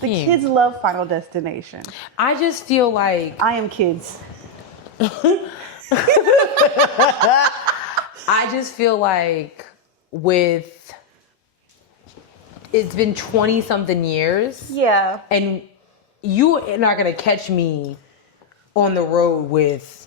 The kids love Final Destination. I just feel like I am kids. I just feel like it's been 20 something years. Yeah. And you are not going to catch me on the road with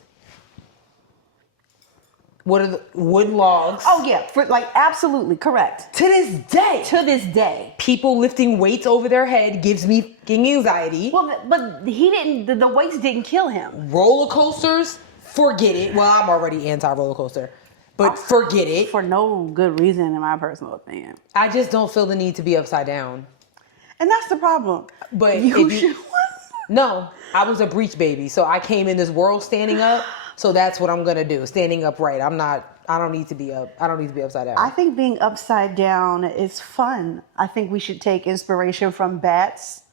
what are the wood logs. Oh yeah, absolutely correct. To this day. To this day. People lifting weights over their head gives me anxiety. Well, but he didn't, the weights didn't kill him. Roller coasters, forget it. Well, I'm already anti-roller coaster. But forget it. For no good reason, in my personal opinion. I just don't feel the need to be upside down. And that's the problem. But you should. No, I was a breech baby, so I came in this world standing up. So that's what I'm gonna do, standing upright. I don't need to be upside down. I think being upside down is fun. I think we should take inspiration from bats.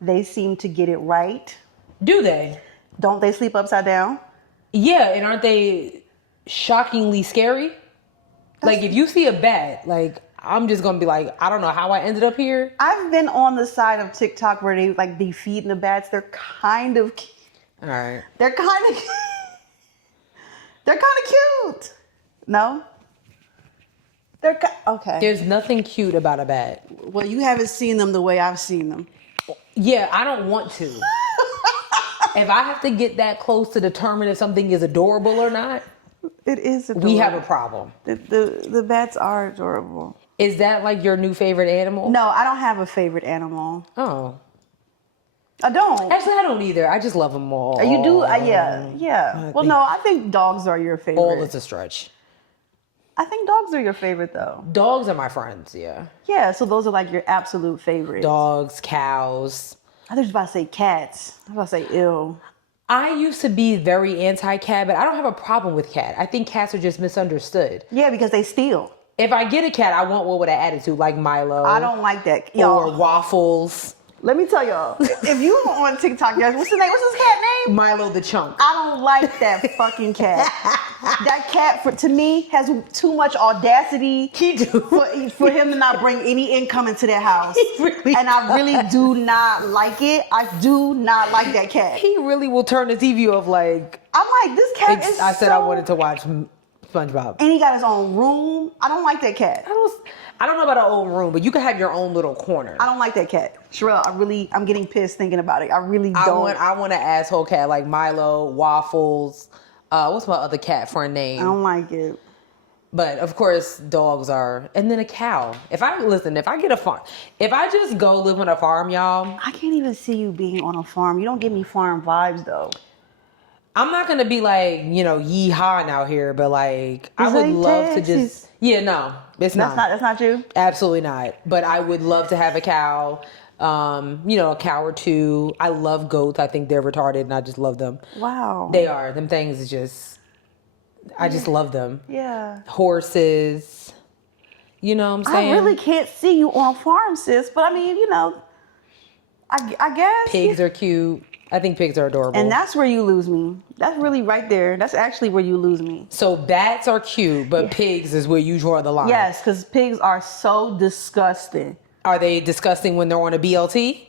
They seem to get it right. Do they? Don't they sleep upside down? Yeah, and aren't they shockingly scary? Like if you see a bat, like I'm just gonna be like, I don't know how I ended up here. I've been on the side of TikTok where they like be feeding the bats. They're kind of cute. All right. They're kind of cute. No? Okay. There's nothing cute about a bat. Well, you haven't seen them the way I've seen them. Yeah, I don't want to. If I have to get that close to determine if something is adorable or not, it is adorable. We have a problem. The bats are adorable. Is that like your new favorite animal? No, I don't have a favorite animal. Oh. I don't. Actually, I don't either. I just love them all. You do? Yeah. Well, no, I think dogs are your favorite. All is a stretch. I think dogs are your favorite, though. Dogs are my friends, yeah. Yeah, so those are like your absolute favorites. Dogs, cows. I was about to say cats. I was about to say ew. I used to be very anti-cat, but I don't have a problem with cat. I think cats are just misunderstood. Yeah, because they steal. If I get a cat, I want one with an attitude, like Milo. I don't like that. Or Waffles. Let me tell y'all, if you were on TikTok, guys, what's his cat name? Milo the Chunk. I don't like that fucking cat. That cat, to me, has too much audacity. He do. For him to not bring any income into their house. Really and I really do not like it. I do not like that cat. He really will turn the TV off like... I'm like, this cat is I said I wanted to watch SpongeBob. And he got his own room. I don't like that cat. I don't know about our own room, but you can have your own little corner. I don't like that cat. Sherelle, I'm getting pissed thinking about it. I really don't. I want an asshole cat like Milo, Waffles. What's my other cat friend name? I don't like it. But of course, dogs are, and then a cow. If I get a farm, if I just go live on a farm, y'all. I can't even see you being on a farm. You don't give me farm vibes though. I'm not gonna be like, yeehaw out here, but like, I would love to just, no, it's not. That's not you? Absolutely not. But I would love to have a cow, a cow or two. I love goats. I think they're retarded and I just love them. Wow. They are. Them things is just, I just love them. Yeah. Horses. You know what I'm saying? I really can't see you on farm, sis. But I mean, I guess. Pigs are cute. I think pigs are adorable. And that's where you lose me. That's really right there. That's actually where you lose me. So bats are cute, but pigs is where you draw the line. Yes, because pigs are so disgusting. Are they disgusting when they're on a BLT?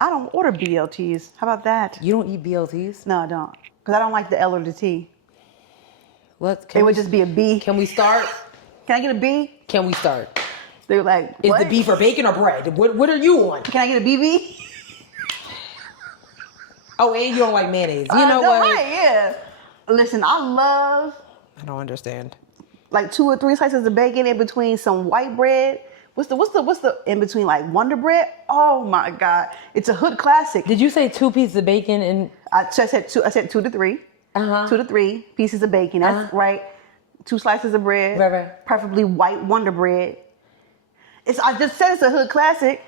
I don't order BLTs. How about that? You don't eat BLTs? No, I don't. Because I don't like the L or the T. It would just be a B. Can we start? Can I get a B? Can we start? They're like, Is what? the beef or bacon or bread? What are you on? Can I get a BB? Oh, and you don't like mayonnaise. You know what? Right, yeah. Listen, I don't understand. Like 2 or 3 slices of bacon in between some white bread. What's the in between, like Wonder Bread? Oh my God. It's a hood classic. Did you say 2 pieces of bacon and I said 2 to 3. 2 to 3 pieces of bacon. That's right. 2 slices of bread. Right. Preferably white Wonder Bread. I just said it's a hood classic.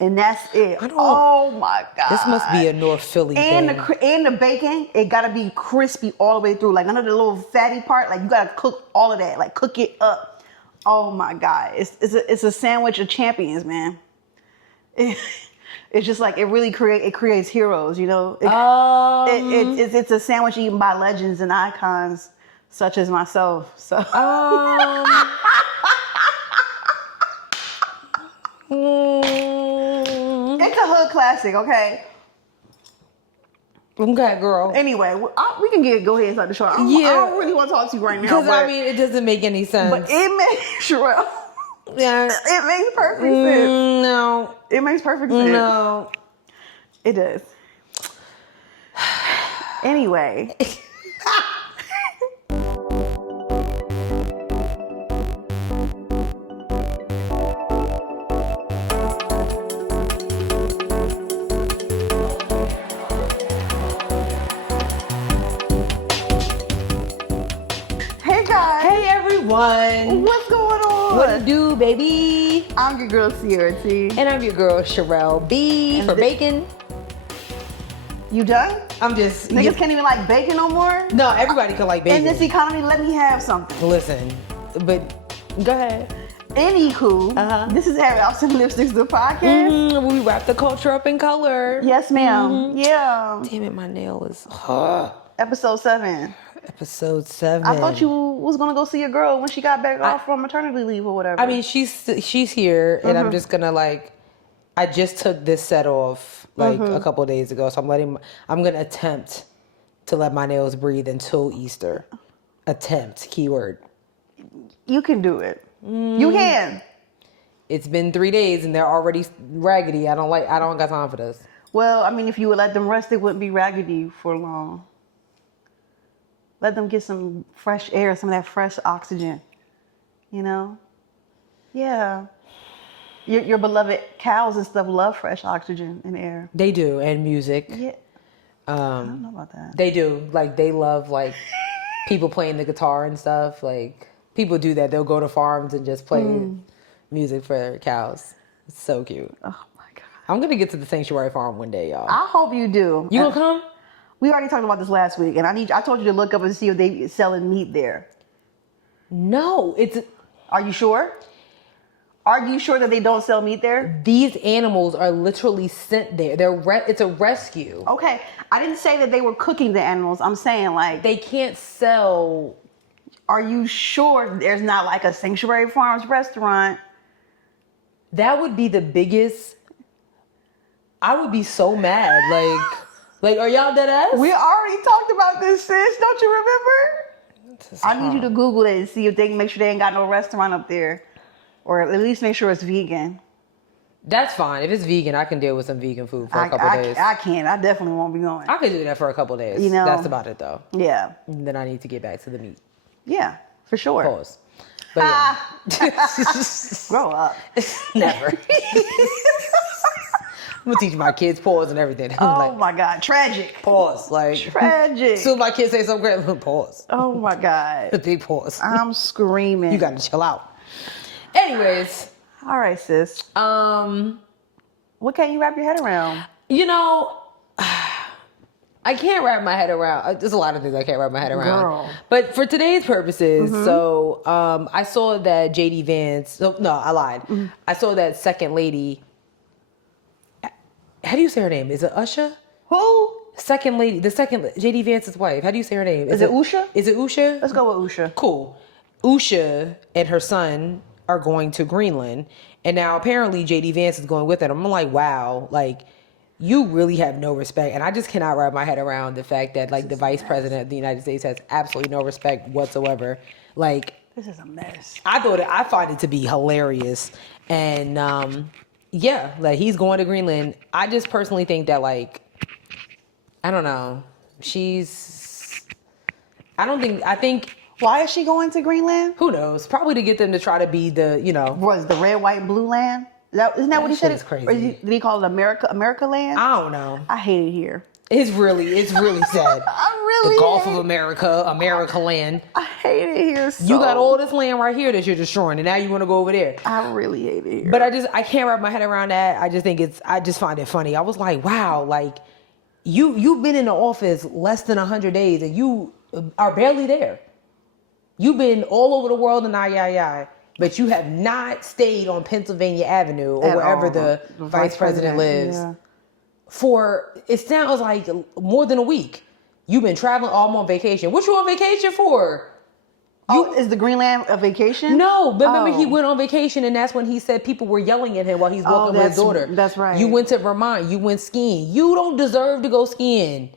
And that's it. Oh my God. This must be a North Philly thing. And the bacon, it gotta be crispy all the way through. Like none of the little fatty part. Like you gotta cook all of that. Like cook it up. Oh my God. It's a sandwich of champions, man. It's just like it really creates heroes, It's a sandwich eaten by legends and icons such as myself. So a hood classic, okay? Okay, girl. Anyway, we can go ahead and start the show. I don't really want to talk to you right now. Because, I mean, it doesn't make any sense. But it makes Sherelle. Yeah. It makes perfect sense. No. It makes perfect sense. No. It does. Anyway. Hey guys. Hey everyone. What's going on? What it do, baby? I'm your girl Sierra T. And I'm your girl Sherelle B And for bacon. You done? I'm just Niggas can't even like bacon no more? No, everybody can like bacon. In this economy, let me have something. Listen, but go ahead. Anywho, this is Headwraps and Lipsticks, the podcast. We wrap the culture up in color. Yes, ma'am. Yeah. Damn it, my nail is Episode 7. Episode 7. I thought you was gonna go see your girl when she got back off from maternity leave or whatever. I mean, she's here, and I'm just gonna I just took this set off a couple of days ago, so I'm gonna attempt to let my nails breathe until Easter. Attempt, keyword. You can do it. You can. It's been 3 days and they're already raggedy. I don't got time for this. Well, I mean, if you would let them rest, they wouldn't be raggedy for long. Let them get some fresh air, some of that fresh oxygen. You know? Yeah. Your beloved cows and stuff love fresh oxygen and air. They do, and music. Yeah. I don't know about that. They do. They love people playing the guitar and stuff. People do that. They'll go to farms and just play music for their cows. It's so cute. Oh my God. I'm gonna get to the sanctuary farm one day, y'all. I hope you do. You gonna come? We already talked about this last week, and I told you to look up and see if they selling meat there. No, Are you sure? Are you sure that they don't sell meat there? These animals are literally sent there. It's a rescue. Okay, I didn't say that they were cooking the animals. I'm saying they can't sell. Are you sure there's not a Sanctuary Farms restaurant? That would be the biggest. I would be so mad. Are y'all dead ass? We already talked about this, sis. Don't you remember? I need you to Google it and see if they can make sure they ain't got no restaurant up there. Or at least make sure it's vegan. That's fine. If it's vegan, I can deal with some vegan food for a couple days. I can't. I definitely won't be going. I could do that for a couple days. You know, that's about it though. Yeah. And then I need to get back to the meat. Yeah, for sure. Pause. But yeah. Grow up. Never. I'm gonna teach my kids pause and everything. Oh my God, tragic. Pause. Tragic. Soon my kids say something great, pause. Oh my God. A big pause. I'm screaming. You gotta chill out. Anyways. All right, sis. What can't you wrap your head around? I can't wrap my head around. There's a lot of things I can't wrap my head around. Girl. But for today's purposes, so I saw that JD Vance. No, I lied. I saw that second lady. How do you say her name? Is it Usha? Who? Second lady. The second JD Vance's wife. How do you say her name? Is it Usha? Is it Usha? Let's go with Usha. Cool. Usha and her son are going to Greenland, and now apparently JD Vance is going with them. I'm like, wow, you really have no respect. And I just cannot wrap my head around the fact that the vice president of the United States has absolutely no respect whatsoever. This is a mess. I find it to be hilarious. And he's going to Greenland. I just personally think that I don't know. I think Why is she going to Greenland? who knows? Probably to get them to try to be the, Was the red, white, and blue land? Isn't that what he shit said? is crazy. Or did he call it America land? I don't know. I hate it here. It's really sad. I really The Gulf hate of America land. I hate it here so. You got all this land right here that you're destroying, and now you want to go over there. I really hate it here. But I can't wrap my head around that. I just find it funny. I was like, wow, you've been in the office less than 100 days, and you are barely there. You've been all over the world and but you have not stayed on Pennsylvania Avenue or wherever the vice president lives for, it sounds like more than a week. You've been traveling. I'm on vacation. What you on vacation for? Is the Greenland a vacation? No, but remember he Oh. went on vacation, and that's when he said people were yelling at him while he's walking with his daughter. That's right. You went to Vermont. You went skiing. You don't deserve to go skiing.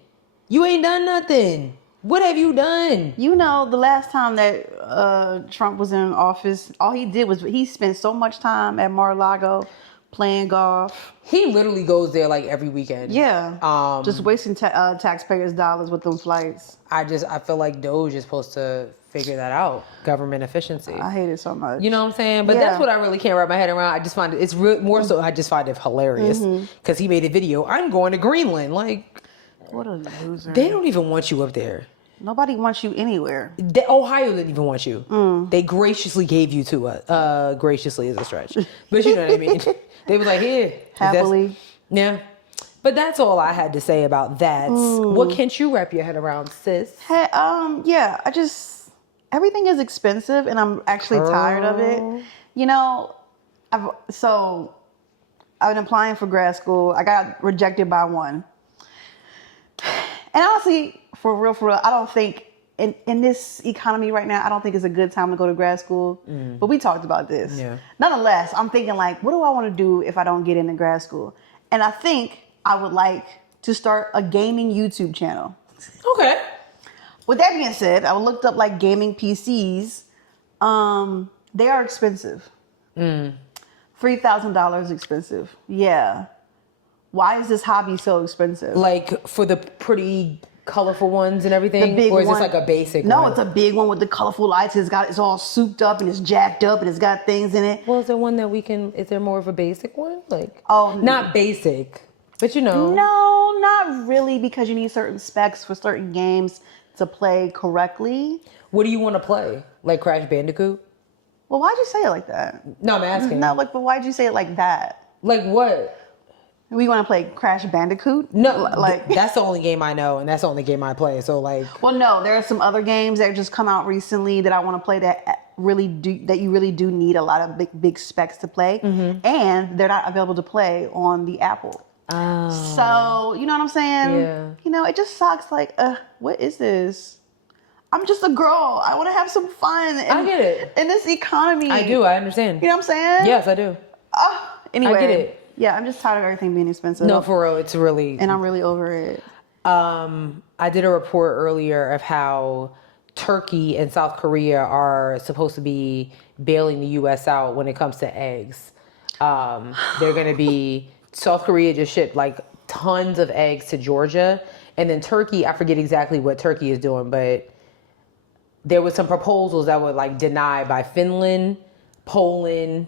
You ain't done nothing. What have you done? You know, the last time that Trump was in office, all he did was he spent so much time at Mar-a-Lago playing golf. He literally goes there like every weekend. Yeah. Just wasting taxpayers' dollars with those flights. I feel like Doge is supposed to figure that out. Government efficiency. I hate it so much. You know what I'm saying? But that's what I really can't wrap my head around. I just find it's more so. I just find it hilarious because he made a video. I'm going to Greenland. Like, What a loser. they don't even want you up there. Nobody wants you anywhere. Ohio didn't even want you. They graciously gave you to us. Graciously is a stretch, but you know what I mean. They was like, here, Happily. yeah. But that's all I had to say about that. What can't you wrap your head around, sis? Hey, yeah, everything is expensive and I'm actually tired of it. You know, I've been applying for grad school. I got rejected by one. And honestly, for real, I don't think in this economy right now, I don't think it's a good time to go to grad school. But we talked about this. Yeah. Nonetheless, I'm thinking like, what do I want to do if I don't get into grad school? And I think I would like to start a gaming YouTube channel. Okay. With that being said, I looked up like gaming PCs. They are expensive. $3,000 expensive. Yeah. Why is this hobby so expensive? Like for the pretty colorful ones and everything, big or is one. this like a basic? No, one? it's a big one with the colorful lights. It's all souped up and it's jacked up and it's got things in it. Well, is there one that we can? Is there more of a basic one? Like, Oh, not basic, but you know. No, not really, because you need certain specs for certain games to play correctly. What do you want to play? Like Crash Bandicoot? Well, why'd you say it like that? No, I'm asking. No, but why'd you say it like that? Like what? We want to play Crash Bandicoot? No, like that's the only game I know, and that's the only game I play. So like, well, no, there are some other games that just come out recently that I want to play that you really do need a lot of big specs to play, and they're not available to play on the Apple. oh, So you know what I'm saying? Yeah. You know, it just sucks. Like, what is this? I'm just a girl. I want to have some fun. I get it. In this economy. I do. I understand. You know what I'm saying? Yes, I do. Anyway. I get it. Yeah, I'm just tired of everything being expensive. No, for real, it's really. And I'm really over it. I did a report earlier of how Turkey and South Korea are supposed to be bailing the U.S. out when it comes to eggs. They're going to be. South Korea just shipped like tons of eggs to Georgia, and then Turkey. I forget exactly what Turkey is doing, but there was some proposals that were like denied by Finland, Poland,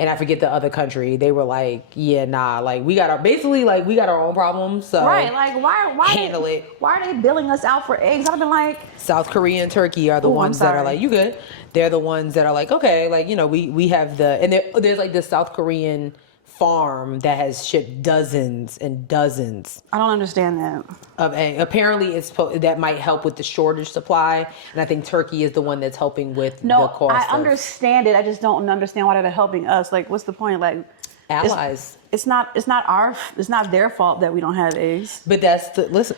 and I forget the other country. They were like, yeah, nah, like we got our own problems. So Right, like why handle it. Why are they billing us out for eggs? I've been like, South Korea and Turkey are the ones that are like, you good. They're the ones that are like, okay, like, you know, we have there's like this South Korean farm that has shipped dozens and dozens I don't understand that. of eggs. Apparently that might help with the shortage supply, and I think Turkey is the one that's helping with the cost. I understand it. I just don't understand why they're helping us. Like, what's the point? Like, allies. It's not their fault that we don't have eggs. But listen.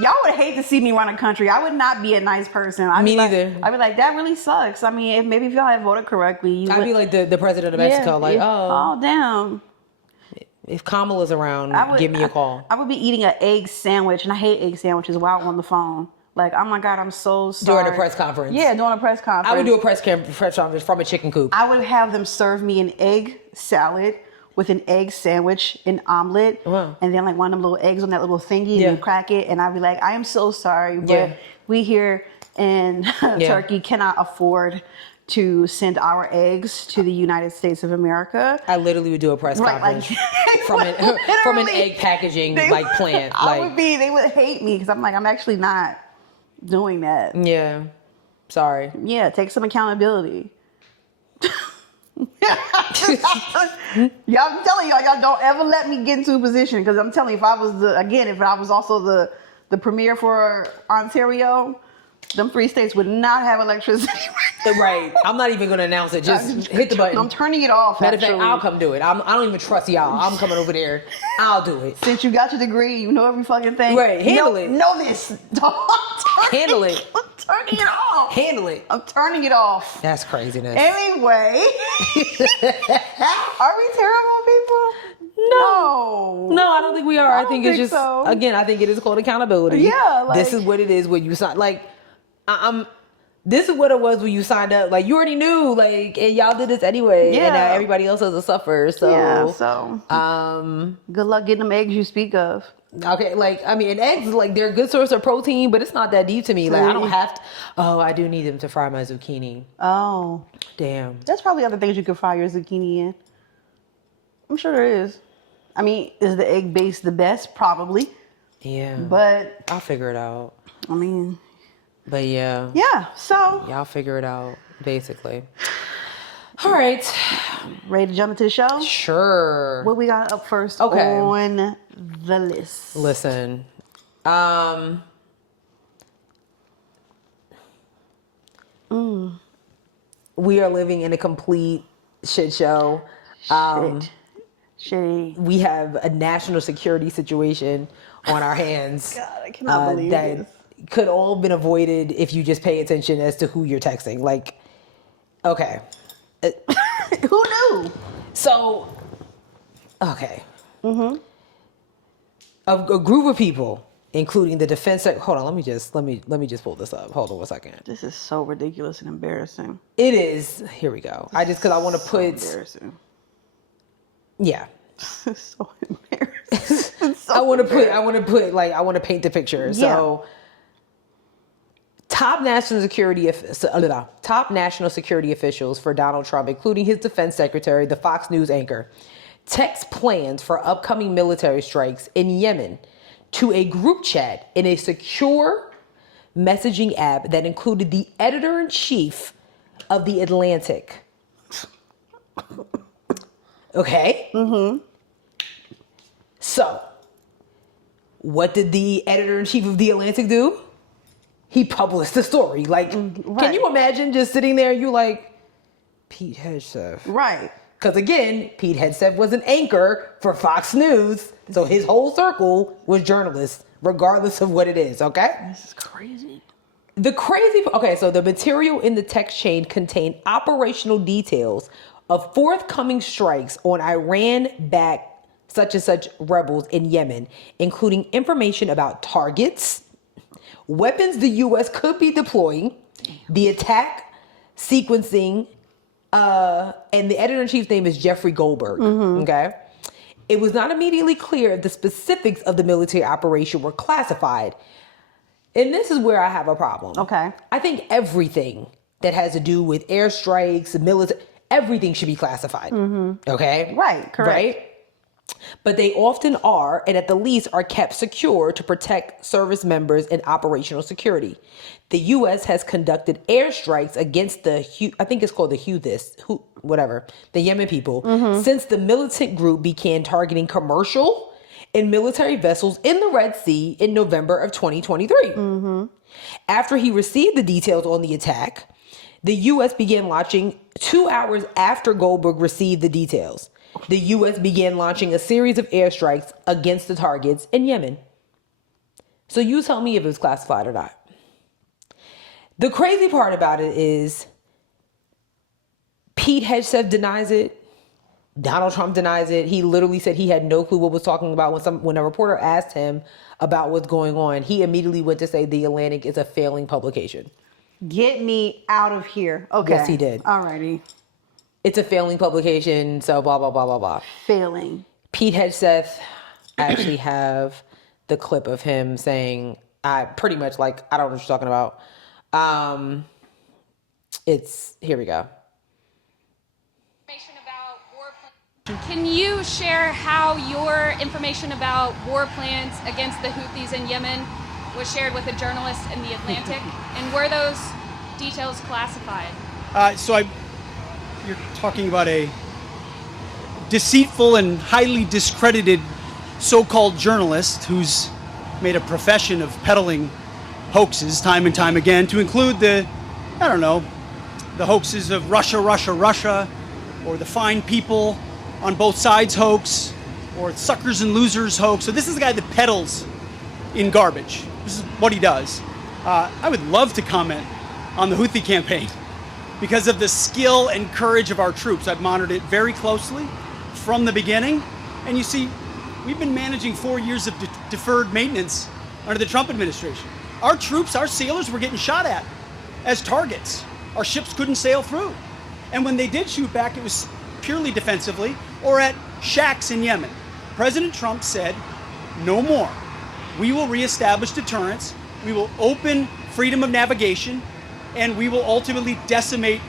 Y'all would hate to see me run a country. I would not be a nice person. Me neither. I'd be like, that really sucks. I mean, if y'all had voted correctly, I'd be like the president of Mexico, oh damn. If Kamala's around, give me a call. I would be eating an egg sandwich, and I hate egg sandwiches while I'm on the phone. Like, oh my God, I'm so sorry. During a press conference. Yeah, during a press conference. I would do a press conference from a chicken coop. I would have them serve me an egg salad with an egg sandwich, an omelet, and then like one of them little eggs on that little thingy, and you crack it, and I'd be like, I am so sorry, but we here in Turkey cannot afford to send our eggs to the United States of America. I literally would do a press conference from an egg packaging plant. They would hate me because I'm actually not doing that. Yeah, sorry. Yeah, take some accountability. Y'all, I'm telling y'all don't ever let me get into a position, because I'm telling you, if I was also the premier for Ontario, them 3 states would not have electricity right now. Right. I'm not even going to announce it. Just hit the button. I'm turning it off. Matter of fact, I'll come do it. I don't even trust y'all. I'm coming over there. I'll do it. Since you got your degree, you know every fucking thing. Right. Handle it. Know this. Don't Handle it. I'm turning it off. Handle it. I'm turning it off. That's craziness. Anyway. Are we terrible people? No, I don't think we are. I think it's just, so. again, I think it is called accountability. Yeah. This is what it is when you sign. Like, this is what it was when you signed up. Like, you already knew, like, and y'all did this anyway. Yeah. And now everybody else has to suffer. So, good luck getting them eggs you speak of. Okay, like, I mean, and eggs, like, they're a good source of protein, but it's not that deep to me. Like, I don't have to, I do need them to fry my zucchini. Oh. Damn. There's probably other things you could fry your zucchini in. I'm sure there is. I mean, is the egg base the best? Probably. Yeah. But I'll figure it out. I mean. But yeah. Yeah, so. Y'all figure it out, basically. All right. Ready to jump into the show? Sure. What we got up first on the list? Listen. We are living in a complete shit show. Shitty. We have a national security situation on our hands. God, I cannot believe that this. could all been avoided if you just pay attention as to who you're texting. Like, okay. Who knew? So, okay. Mm-hmm. A group of people, including the defense. Hold on, let me just pull this up. Hold on 1 second. This is so ridiculous and embarrassing. It is. Here we go. Because I want to put. Embarrassing. Yeah. It's so embarrassing. It's so I want to paint the picture. Yeah. So, top national security officials for Donald Trump, including his defense secretary, the Fox News anchor, text plans for upcoming military strikes in Yemen to a group chat in a secure messaging app that included the editor-in-chief of The Atlantic. Okay? Mm-hmm. So, what did the editor-in-chief of The Atlantic do? He published the story. Like, Can you imagine just sitting there, you like, Pete Hegseth. Right. Because again, Pete Hegseth was an anchor for Fox News, so his whole circle was journalists, regardless of what it is, okay? This is crazy. So the material in the text chain contained operational details of forthcoming strikes on Iran-backed such and such rebels in Yemen, including information about targets, weapons the U.S. could be deploying, the attack sequencing, and the editor-in-chief's name is Jeffrey Goldberg, okay? It was not immediately clear if the specifics of the military operation were classified. And this is where I have a problem. Okay. I think everything that has to do with airstrikes, military, everything should be classified, okay? Right, correct. Right? But they often are, and at the least are kept secure to protect service members and operational security. The U.S. has conducted airstrikes against the Yemen people, since the militant group began targeting commercial and military vessels in the Red Sea in November of 2023. After he received the details on the attack, the U.S. began launching 2 hours after Goldberg received the details. The U.S. began launching a series of airstrikes against the targets in Yemen. So you tell me if it was classified or not. The crazy part about it is Pete Hegseth denies it. Donald Trump denies it. He literally said he had no clue what was talking about. When a reporter asked him about what's going on, he immediately went to say The Atlantic is a failing publication. Get me out of here. Okay. Yes, he did. Alrighty. It's a failing publication, so blah, blah, blah, blah, blah. Failing. Pete Hegseth, I actually have the clip of him saying, I don't know what you're talking about. Here we go. Can you share how your information about war plans against the Houthis in Yemen was shared with a journalist in The Atlantic? And were those details classified? You're talking about a deceitful and highly discredited so-called journalist who's made a profession of peddling hoaxes time and time again, to include the hoaxes of Russia, or the fine people on both sides hoax, or suckers and losers hoax. So this is the guy that peddles in garbage. This is what he does. I would love to comment on the Houthi campaign because of the skill and courage of our troops. I've monitored it very closely from the beginning. And you see, we've been managing 4 years of deferred maintenance under the Trump administration. Our troops, our sailors were getting shot at as targets. Our ships couldn't sail through. And when they did shoot back, it was purely defensively or at shacks in Yemen. President Trump said, no more. We will reestablish deterrence. We will open freedom of navigation, and we will ultimately decimate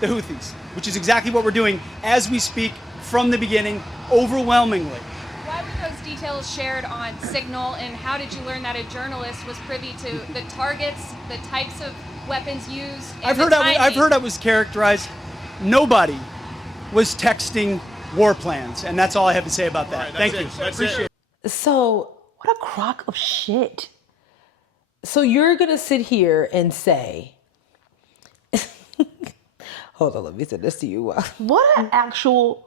the Houthis, which is exactly what we're doing as we speak from the beginning, overwhelmingly. Why were those details shared on Signal, and how did you learn that a journalist was privy to the targets, the types of weapons used? And I've heard I was characterized. Nobody was texting war plans, and that's all I have to say about that. Thank you. Appreciate it. So, What a crock of shit. so you're gonna sit here and say, hold on, let me send this to you. What an actual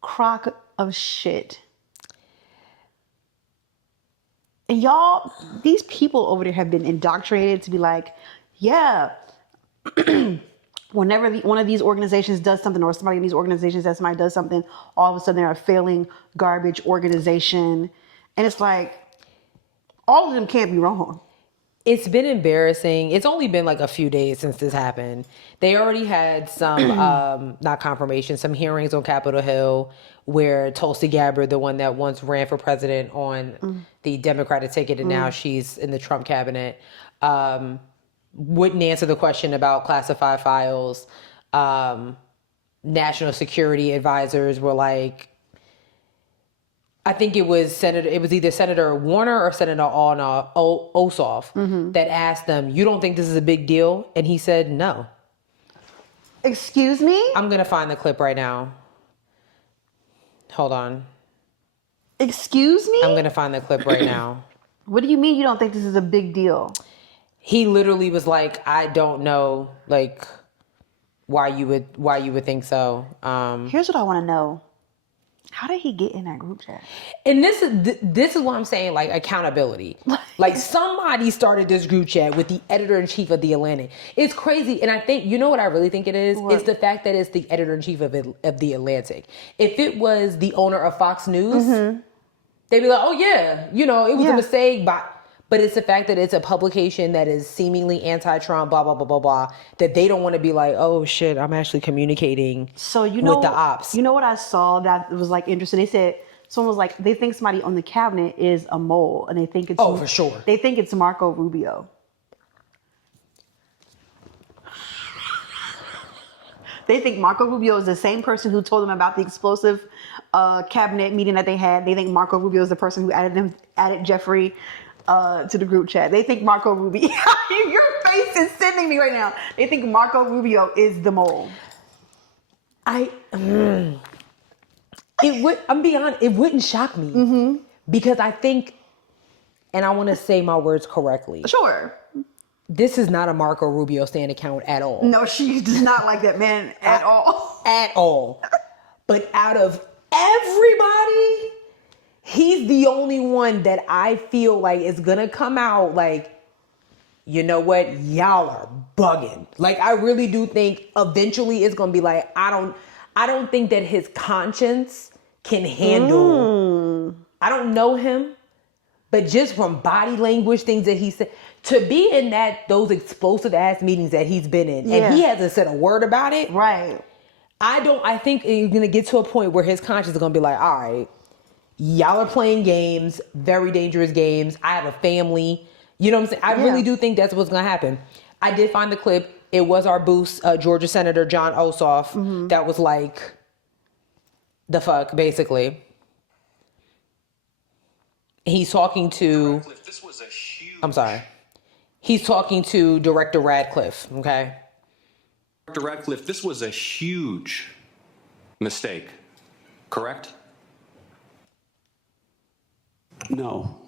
crock of shit. And y'all, these people over there have been indoctrinated to be like, yeah, whenever one of these organizations does something, or somebody in these organizations that somebody does something, all of a sudden they're a failing garbage organization. And it's like, all of them can't be wrong. It's been embarrassing. It's only been like a few days since this happened. They already had some, not confirmation, some hearings on Capitol Hill where Tulsi Gabbard, the one that once ran for president on the Democratic ticket and now she's in the Trump cabinet, wouldn't answer the question about classified files. National security advisors were like, I think it was either Senator Warner or Senator Ossoff that asked them, you don't think this is a big deal? And he said, no. Excuse me? I'm going to find the clip right now. Hold on. Excuse me? I'm going to find the clip right now. What do you mean you don't think this is a big deal? He literally was like, I don't know, like, why you would think so. Here's what I want to know. How did he get in that group chat? And this is what I'm saying, like, accountability. Like, somebody started this group chat with the editor-in-chief of The Atlantic. It's crazy. And I think, you know what I really think it is? What? It's the fact that it's the editor-in-chief of The Atlantic. If it was the owner of Fox News, they'd be like, oh, yeah, you know, it was a mistake. But it's the fact that it's a publication that is seemingly anti-Trump, blah, blah, blah, blah, blah, that they don't want to be like, oh, shit, I'm actually communicating with the ops. You know what I saw that was like interesting? They said, someone was like, they think somebody on the cabinet is a mole, and they think it's... Oh, for sure. They think it's Marco Rubio. They think Marco Rubio is the same person who told them about the explosive cabinet meeting that they had. They think Marco Rubio is the person who added Jeffrey to the group chat. They think Marco Rubio... Your face is sending me right now. They think Marco Rubio is the mole. I'm being honest, it wouldn't shock me because I think, and I want to say my words correctly. Sure. This is not a Marco Rubio stand account at all. No, she does not like that man at all. At all. But out of everybody, he's the only one that I feel like is gonna come out like, you know what, y'all are bugging. Like, I really do think eventually it's gonna be like, I don't think that his conscience can handle. I don't know him, but just from body language, things that he said, to be in those explosive ass meetings that he's been in, and he hasn't said a word about it. Right. I think you're gonna get to a point where his conscience is gonna be like, all right, y'all are playing games, very dangerous games. I have a family. You know what I'm saying? I really do think that's what's going to happen. I did find the clip. It was our Boost, Georgia Senator John Ossoff that was like, the fuck, basically. He's talking to... I'm sorry. He's talking to Director Radcliffe, okay? Director Radcliffe, this was a huge mistake, correct? No.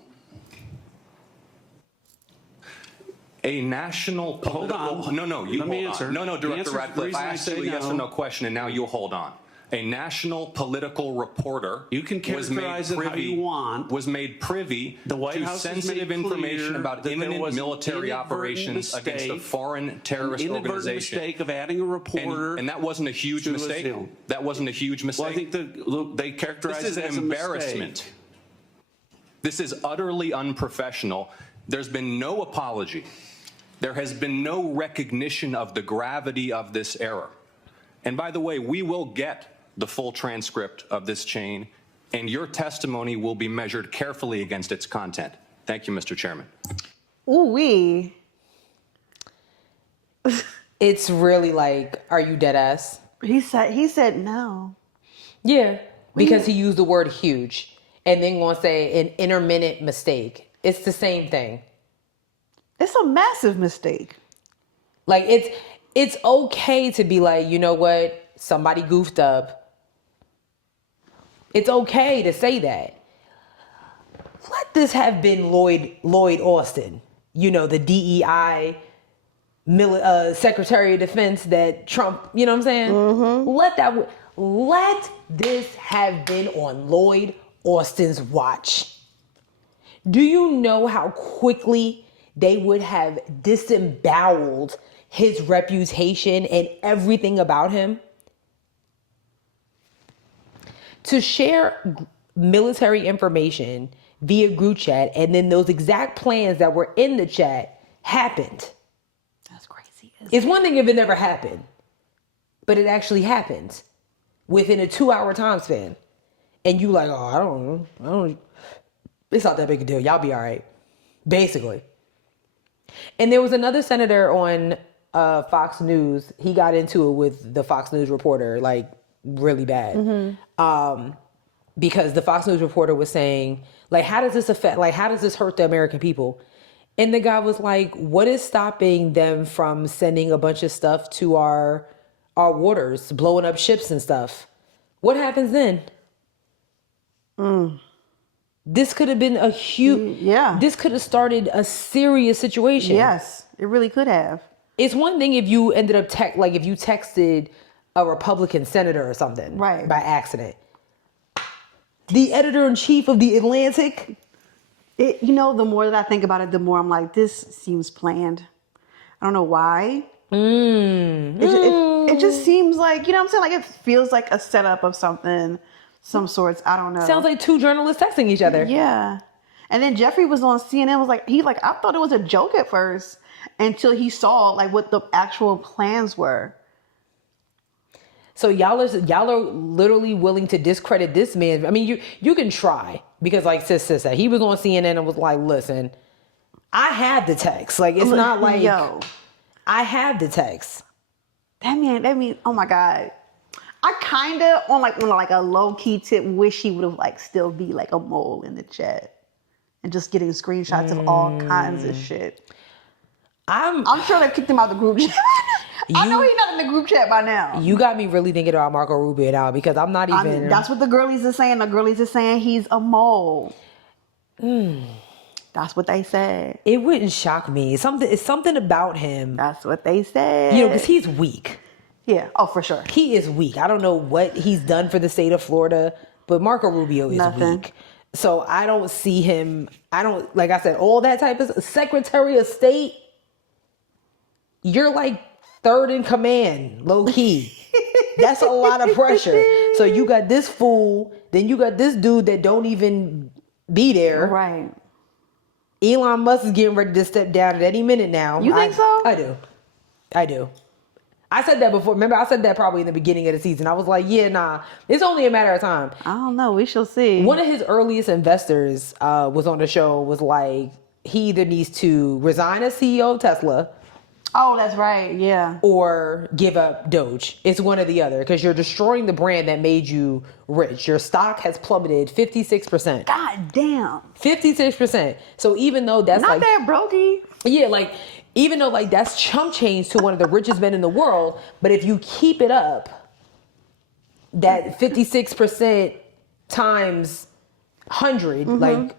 A national... Hold on. No, you Let me hold answer. on. No, Director Radcliffe, I asked you a yes or no question, and now you hold on. A national political reporter You can characterize it how you want. was made privy The White to House has sensitive made clear information about that there imminent was an military inadvertent operations against a mistake, foreign terrorist inadvertent organization. mistake of adding a reporter. And that wasn't a huge to a mistake. Zoom. That wasn't a huge Well, I mistake. think they characterize This is it an as a embarrassment. mistake. This is utterly unprofessional. There's been no apology. There has been no recognition of the gravity of this error. And by the way, we will get the full transcript of this chain, and your testimony will be measured carefully against its content. Thank you, Mr. Chairman. Ooh-wee. It's really like, are you dead ass? He said no. Yeah, because he used the word huge and then gonna say an intermittent mistake. It's the same thing. It's a massive mistake. Like it's okay to be like, you know what, somebody goofed up. It's okay to say that. Let this have been Lloyd Austin, you know, the DEI Secretary of Defense that Trump, you know what I'm saying? Mm-hmm. Let this have been on Lloyd Austin's watch. Do you know how quickly they would have disemboweled his reputation and everything about him? To share military information via group chat, and then those exact plans that were in the chat happened. That's crazy. It's one thing if it never happened, but it actually happened within a 2-hour time span. And you like, oh, I don't know. It's not that big a deal. Y'all be all right. Basically. And there was another senator on Fox News. He got into it with the Fox News reporter, like really bad. Mm-hmm. Because the Fox News reporter was saying, like, how does this hurt the American people? And the guy was like, what is stopping them from sending a bunch of stuff to our waters, blowing up ships and stuff? What happens then? This could have been a huge, this could have started a serious situation. Yes, it really could have. It's one thing if you ended up if you texted a Republican senator or something, right, by accident. The editor-in-chief of The Atlantic. The more that I think about it, the more I'm like, this seems planned. I don't know why. It just seems like, you know what I'm saying? Like, it feels like a setup of something, some sorts. I don't know. Sounds like two journalists texting each other. Yeah. And then Jeffrey was on CNN, was like, I thought it was a joke at first until he saw like what the actual plans were. So y'all are literally willing to discredit this man. I mean, you can try, because like sis said, he was on CNN and was like, listen, I have the text. Like, it's not like, I have the text. That mean, oh my God. I kind of, on a low key tip, wish he would have like still be like a mole in the chat and just getting screenshots of all kinds of shit. I'm sure they've kicked him out of the group chat. I know he's not in the group chat by now. You got me really thinking about Marco Rubio now, because I'm not even. That's what the girlies are saying. The girlies are saying he's a mole. That's what they said. It wouldn't shock me. It's something about him. That's what they said. Because he's weak. Yeah. Oh, for sure. He is weak. I don't know what he's done for the state of Florida, but Marco Rubio is weak. So I don't see him. Like I said, all that type of Secretary of State. You're like third in command, low key. That's a lot of pressure. So you got this fool, then you got this dude that don't even be there. Right. Elon Musk is getting ready to step down at any minute now. You think so? I do. I said that before. Remember, I said that probably in the beginning of the season. I was like, yeah, nah, it's only a matter of time. I don't know. We shall see. One of his earliest investors was on the show, was like, he either needs to resign as CEO of Tesla. Oh, that's right. Yeah. Or give up Doge. It's one or the other, because you're destroying the brand that made you rich. Your stock has plummeted 56%. God damn. 56%. So even though that's not that brokey. Yeah, like, even though like that's chump change to one of the richest men in the world, but if you keep it up, that 56% times 100, like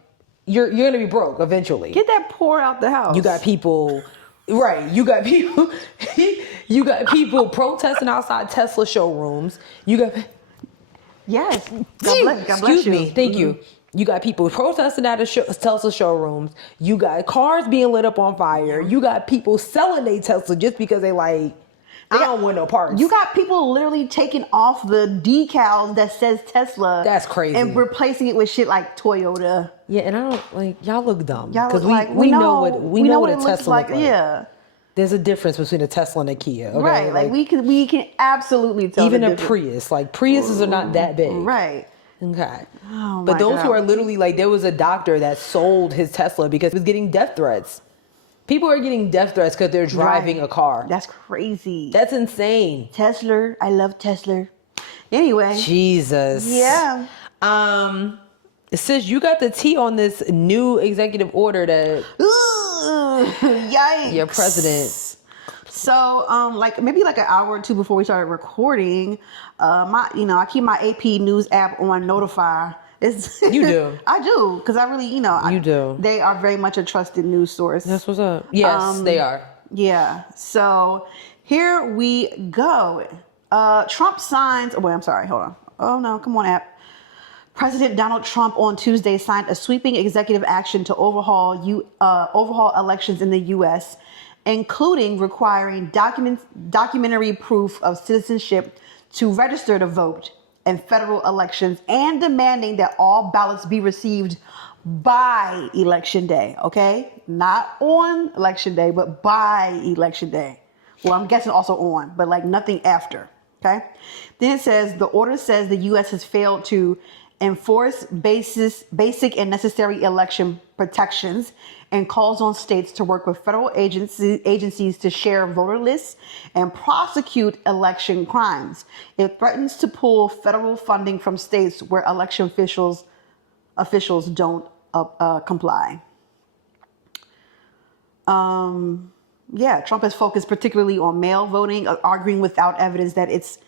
you're gonna be broke eventually. Get that pour out the house. You got people. Right, you got people protesting outside Tesla showrooms. You got Yes. God bless you. Me. Thank you. You got people protesting at Tesla showrooms. You got cars being lit up on fire. You got people selling their Tesla just because they don't want no parts. You got people literally taking off the decals that says Tesla. That's crazy. And replacing it with shit like Toyota. Yeah, and I don't y'all look dumb Y'all because look like we know what a it Tesla looks like. Yeah, there's a difference between a Tesla and a Kia. Okay? Right, like we can absolutely tell. Even the a difference. Prius, like Priuses are not that big. Right. Okay. Oh, but my those who God. are literally there was a doctor that sold his Tesla because he was getting death threats. People are getting death threats because they're driving a car. That's crazy. That's insane. Tesla. I love Tesla. Anyway. Jesus. Yeah. Sis, you got the tea on this new executive order that Yikes. your president. So, maybe an hour or two before we started recording, I keep my AP News app on Notify. You do. I do, because I really, you do. They are very much a trusted news source. That's what's up. Yes, they are. Yeah. So here we go. Trump signs. Wait, I'm sorry. Hold on. Oh no, come on, app. President Donald Trump on Tuesday signed a sweeping executive action to overhaul elections in the U.S., including requiring documentary proof of citizenship to register to vote in federal elections and demanding that all ballots be received by Election Day, okay? Not on Election Day, but by Election Day. Well, I'm guessing also on, but nothing after, okay? Then it says, the order says the U.S. has failed to enforce basic and necessary election protections and calls on states to work with federal agencies to share voter lists and prosecute election crimes. It threatens to pull federal funding from states where election officials don't comply. Trump has focused particularly on mail voting, arguing without evidence that it's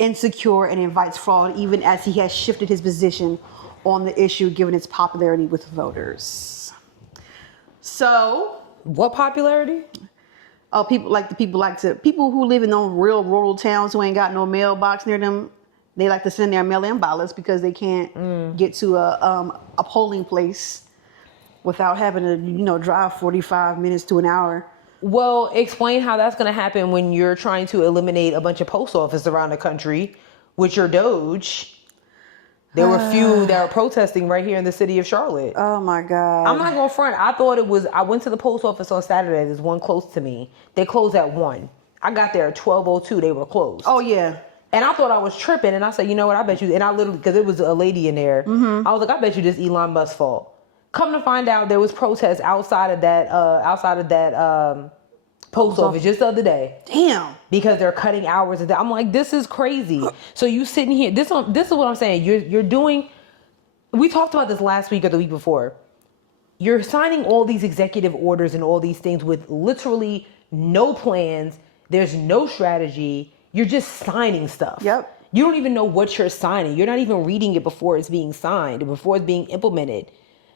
insecure and invites fraud, even as he has shifted his position on the issue given its popularity with voters. So, what popularity? Oh, people who live in those real rural towns who ain't got no mailbox near them, they like to send their mail-in ballots because they can't get to a polling place without having to drive 45 minutes to an hour. Well, explain how that's going to happen when you're trying to eliminate a bunch of post offices around the country with your Doge. There were a few that were protesting right here in the city of Charlotte. Oh my God. I'm not going to front. I went to the post office on Saturday. There's one close to me. They closed at 1. I got there at 12:02. They were closed. Oh yeah. And I thought I was tripping. And I said, you know what? I bet you. And I literally, because there was a lady in there. Mm-hmm. I was like, I bet you this Elon Musk's fault. Come to find out, there was protests outside of that post office just the other day. Damn. Because they're cutting hours. I'm like, this is crazy. So you sitting here. This is what I'm saying. You're doing. We talked about this last week or the week before. You're signing all these executive orders and all these things with literally no plans. There's no strategy. You're just signing stuff. Yep. You don't even know what you're signing. You're not even reading it before it's being signed, before it's being implemented.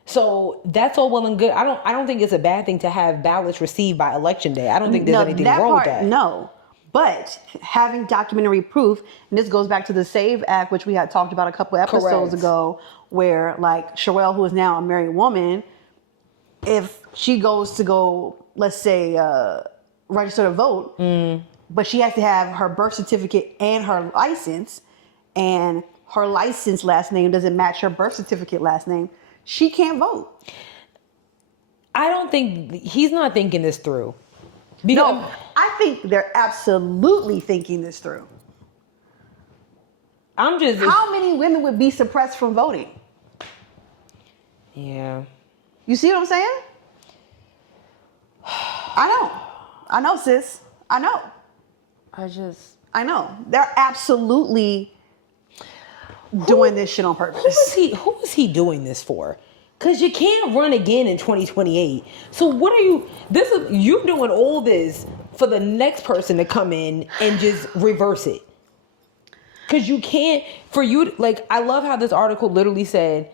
So that's all well and good. I don't think it's a bad thing to have ballots received by Election Day. I don't think there's anything wrong with that. No. But having documentary proof, and this goes back to the SAVE Act, which we had talked about a couple episodes ago, where Sherelle, who is now a married woman, if she goes to let's say, register to vote, but she has to have her birth certificate and her license, and her license last name doesn't match her birth certificate last name, she can't vote. I don't think he's not thinking this through. No, I think they're absolutely thinking this through. How many women would be suppressed from voting? Yeah. You see what I'm saying? I know, sis. I know. I know. They're absolutely doing this shit on purpose. Who is he doing this for? Because you can't run again in 2028. So what are you... You're doing all this for the next person to come in and just reverse it. Because you can't... I love how this article literally said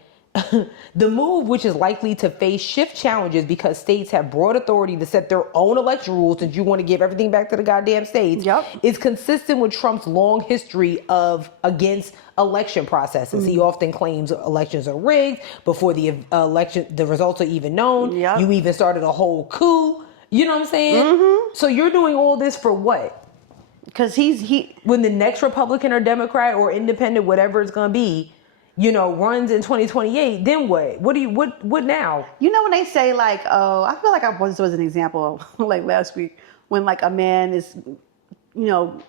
The move, which is likely to face shift challenges because states have broad authority to set their own election rules since you want to give everything back to the goddamn states, is consistent with Trump's long history of against election processes. He often claims elections are rigged before the election, the results are even known. You even started a whole coup. You know what I'm saying? So you're doing all this for what? Because when the next Republican or Democrat or independent, whatever it's going to be, you know, runs in 2028, then what? What now? You know when they say like, oh, I feel like this was an example like last week when like a man is, you know,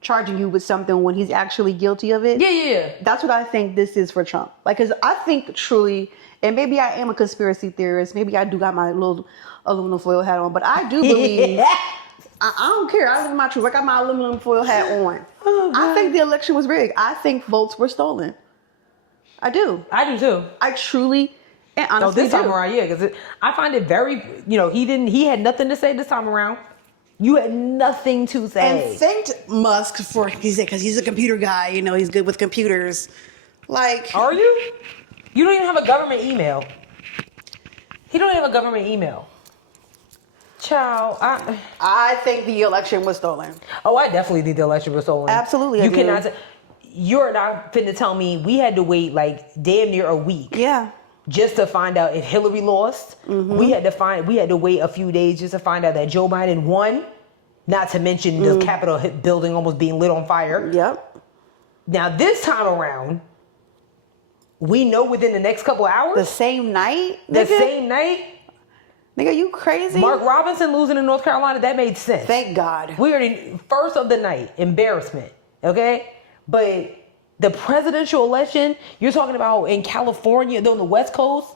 charging you with something when he's actually guilty of it. Yeah. That's what I think this is for Trump. Like, because I think truly, and maybe I am a conspiracy theorist. Maybe I do got my little aluminum foil hat on, but I do believe. I don't care. I live in my truth. I got my aluminum foil hat on. I think the election was rigged. I think votes were stolen. I do. I do too. I truly and honestly this time around, yeah, because I find it very, you know, he had nothing to say this time around. You had nothing to say. And thanked Musk for, because he's a computer guy, you know, he's good with computers. Like. Are you? You don't even have a government email. He don't have a government email. Child, I think the election was stolen. Oh, I definitely think the election was stolen. Absolutely, you cannot say. You're not finna tell me we had to wait like damn near a week. Yeah. Just to find out if Hillary lost. We had to wait a few days just to find out that Joe Biden won. Not to mention the Capitol building almost being lit on fire. Yep. Now this time around, we know within the next couple of hours. The same night? The same night? Nigga, you crazy? Mark Robinson losing in North Carolina, that made sense. Thank God. We already, first of the night, embarrassment, okay? But the presidential election, you're talking about in California, on the West Coast,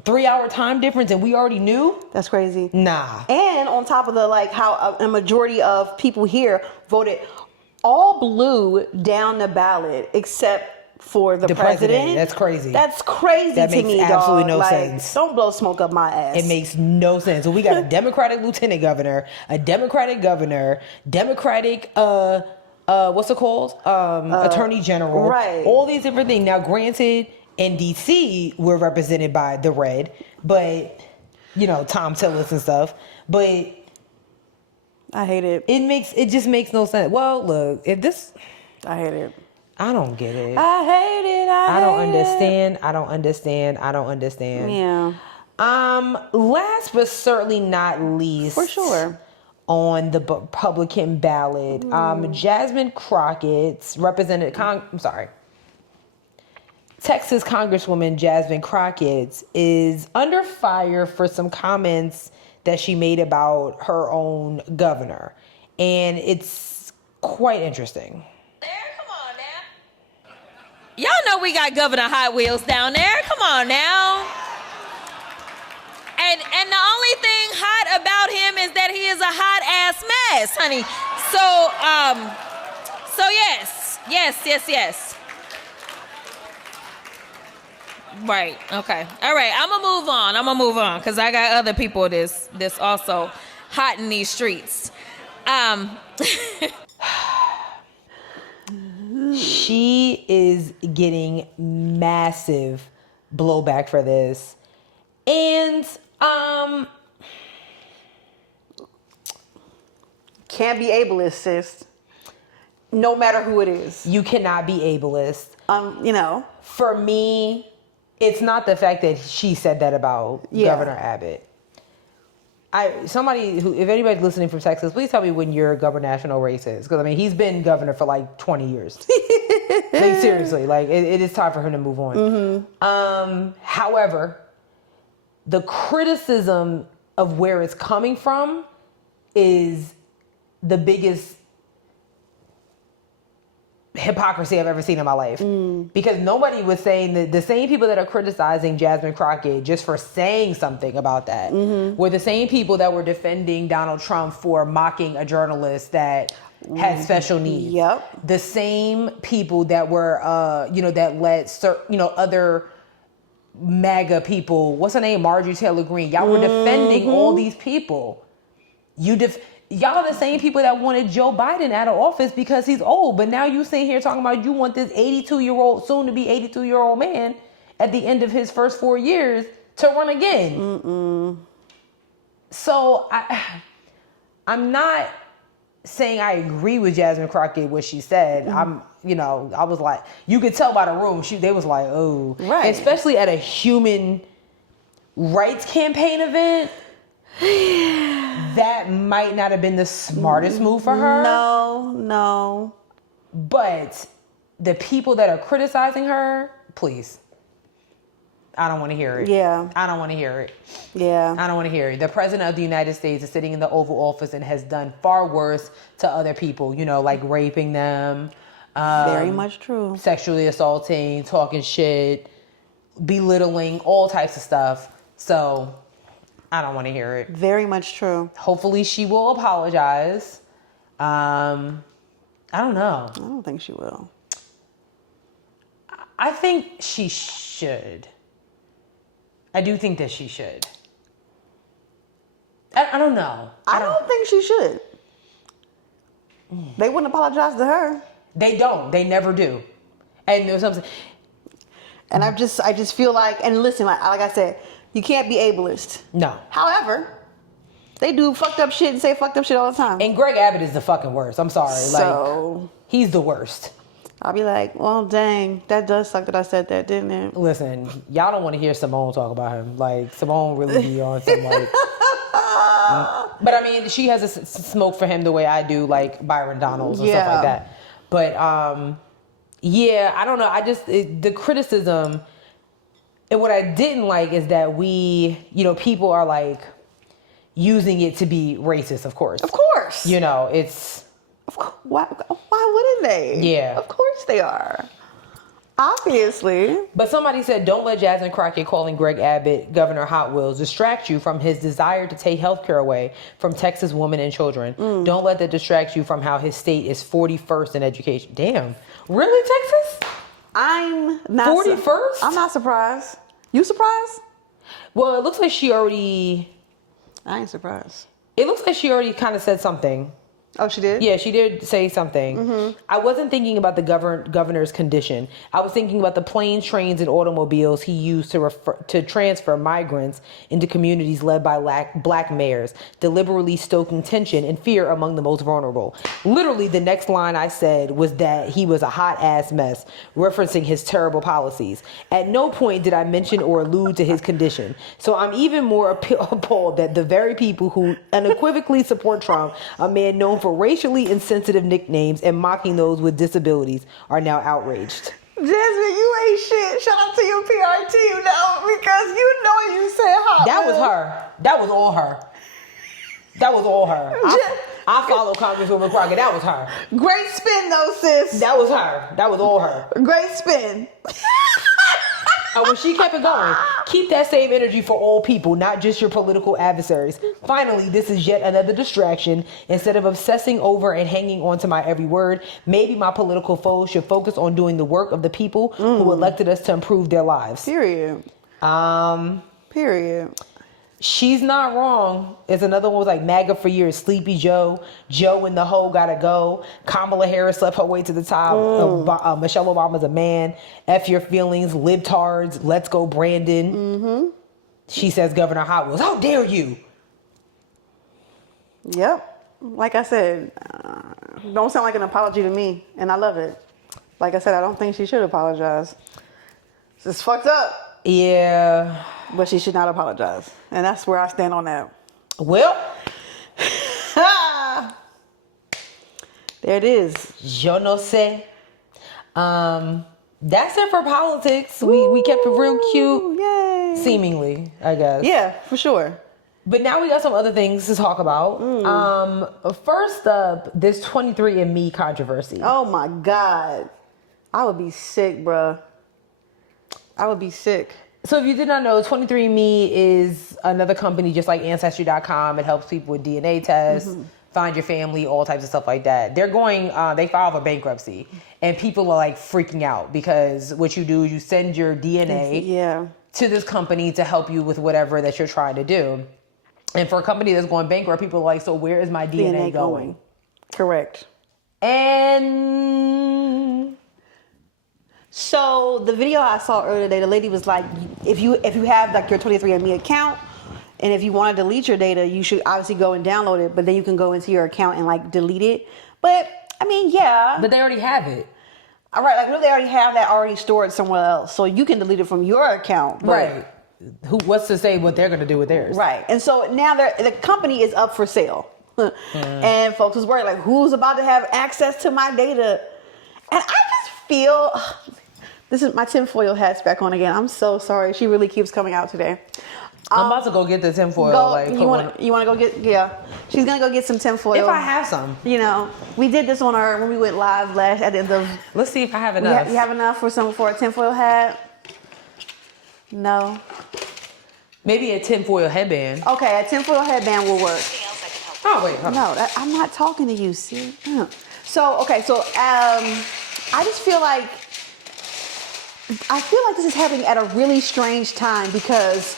3-hour time difference, and we already knew? That's crazy. Nah. And on top of the, like, how a majority of people here voted all blue down the ballot, except for the president. That's crazy. That's crazy that to makes me, absolutely dog. no like, sense. Don't blow smoke up my ass. It makes no sense. So we got a Democratic lieutenant governor, a Democratic governor, Democratic what's it called? Attorney General. Right. All these different things. Now, granted, in DC, we're represented by the red, but, you know, Tom Tillis and stuff. But I hate it. It just makes no sense. Well, look, I hate it. I don't get it. I hate it. I don't understand. I don't understand. Yeah. Last but certainly not least. For sure. On the Republican ballot, Jasmine Crockett represented, Texas Congresswoman Jasmine Crockett is under fire for some comments that she made about her own governor. And it's quite interesting. Y'all know we got Governor Hot Wheels down there. Come on now. And the only thing hot about him is that he is a hot ass mess, honey. So yes. Right. Okay. All right. I'm gonna move on because I got other people this also hot in these streets. She is getting massive blowback for this. And can't be ableist, sis. No matter who it is. You cannot be ableist. You know. For me, it's not the fact that she said that about Governor Abbott. If anybody's listening from Texas, please tell me when your governor national race is. Because, I mean, he's been governor for like 20 years. Like, seriously, like, it is time for him to move on. However, the criticism of where it's coming from is the biggest hypocrisy I've ever seen in my life. Because nobody was saying that the same people that are criticizing Jasmine Crockett just for saying something about that were the same people that were defending Donald Trump for mocking a journalist that had special needs. Yep. The same people that were, that let other MAGA people, what's her name? Marjorie Taylor Greene. Y'all were defending all these people. y'all are the same people that wanted Joe Biden out of office because he's old. But now you sitting here talking about you want this 82-year-old, soon to be 82-year-old man at the end of his first 4 years to run again. Mm-mm. So I'm not saying I agree with Jasmine Crockett, what she said. I was like, you could tell by the room, they was like, oh. Right. Especially at a human rights campaign event. That might not have been the smartest move for her. No. But the people that are criticizing her, please. I don't want to hear it. Yeah. I don't want to hear it. Yeah. I don't want to hear it. The president of the United States is sitting in the Oval Office and has done far worse to other people, like raping them. Very much true. Sexually assaulting, talking shit, belittling, all types of stuff. So I don't want to hear it. Very much true. Hopefully she will apologize. I don't know. I don't think she will. I think she should. I do think that she should. I don't know. I don't think she should. They wouldn't apologize to her. They don't. They never do. And there's something. And I just feel like, and listen, like I said, you can't be ableist. No. However, they do fucked up shit and say fucked up shit all the time. And Greg Abbott is the fucking worst. I'm sorry. So he's the worst. I'll be like, well, dang, that does suck that I said that, didn't it? Listen, y'all don't want to hear Simone talk about him. Like, Simone really be on some, like... But, I mean, she has a smoke for him the way I do, like Byron Donalds and stuff like that. But, yeah, I don't know. The criticism... And what I didn't like is that people are, like, using it to be racist, of course. Of course. It's... Why wouldn't they? Yeah. Of course they are. Obviously. But somebody said, don't let Jasmine Crockett calling Greg Abbott Governor Hot Wheels distract you from his desire to take health care away from Texas women and children. Don't let that distract you from how his state is 41st in education. Damn. Really, Texas? I'm not 41st? I'm not surprised. You surprised? Well, it looks like she already... I ain't surprised. It looks like she already kind of said something. Oh, she did? Yeah, she did say something. Mm-hmm. I wasn't thinking about the governor's condition. I was thinking about the planes, trains, and automobiles he used to transfer migrants into communities led by black mayors, deliberately stoking tension and fear among the most vulnerable. Literally, the next line I said was that he was a hot-ass mess, referencing his terrible policies. At no point did I mention or allude to his condition. So I'm even more appalled that the very people who unequivocally support Trump, a man known for racially insensitive nicknames and mocking those with disabilities, are now outraged. Jasmine, you ain't shit. Shout out to your PR team now, because you said hot. That was her. That was all her. That was all her. I follow Congresswoman Crockett. That was her. Great spin though, sis. That was her. That was all her. Great spin. And when she kept it going, keep that same energy for all people, not just your political adversaries. Finally, this is yet another distraction. Instead of obsessing over and hanging on to my every word, maybe my political foes should focus on doing the work of the people who elected us to improve their lives. Period. Period. She's not wrong. It's another one was like MAGA for years, Sleepy Joe, Joe and the hoe gotta go. Kamala Harris slept her way to the top. Michelle Obama's a man. F your feelings, libtards, let's go Brandon. Mm-hmm. She says Governor Hot Wheels. How dare you? Yep. Like I said, don't sound like an apology to me, and I love it. Like I said, I don't think she should apologize. It's fucked up. Yeah. But she should not apologize. And that's where I stand on that. Well, there it is. Yo no sé. That's it for politics. We kept it real cute. Yay. Seemingly, I guess. Yeah, for sure. But now we got some other things to talk about. First up, this 23andMe controversy. Oh my God. I would be sick, bruh. I would be sick. So if you did not know, 23andMe is another company just like Ancestry.com. It helps people with DNA tests, find your family, all types of stuff like that. They're going, they filed for bankruptcy. And people are like freaking out because what you do is you send your DNA to this company to help you with whatever that you're trying to do. And for a company that's going bankrupt, people are like, so where is my DNA going? Correct. And so the video I saw earlier today, the lady was like, if you have like your 23andMe account, and if you want to delete your data, you should obviously go and download it, but then you can go into your account and like delete it. But I mean, yeah. But they already have it. All right, like they already have that already stored somewhere else, so you can delete it from your account. Right. What's to say what they're going to do with theirs? Right. And so now the company is up for sale. And folks was worried, like, who's about to have access to my data? And I just feel, this is my tinfoil hat's back on again. I'm so sorry. She really keeps coming out today. I'm about to go get the tinfoil. You want to go get, she's going to go get some tinfoil. If I have some. You know, we did this on when we went live at the end of. Let's see if I have enough. You have enough for a tinfoil hat? No. Maybe a tinfoil headband. Okay, a tinfoil headband will work. Oh, wait. Huh. No, I'm not talking to you, see? So I just feel like this is happening at a really strange time because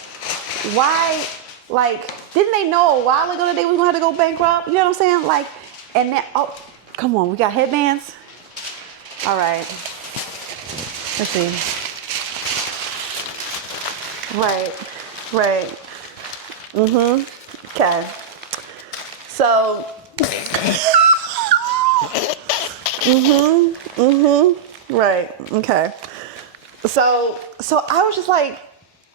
why, like, didn't they know a while ago that they were going to have to go bankrupt? You know what I'm saying? Like, and now, oh, come on, we got headbands? All right. Let's see. Right. Okay. So, right, okay. So I was just like,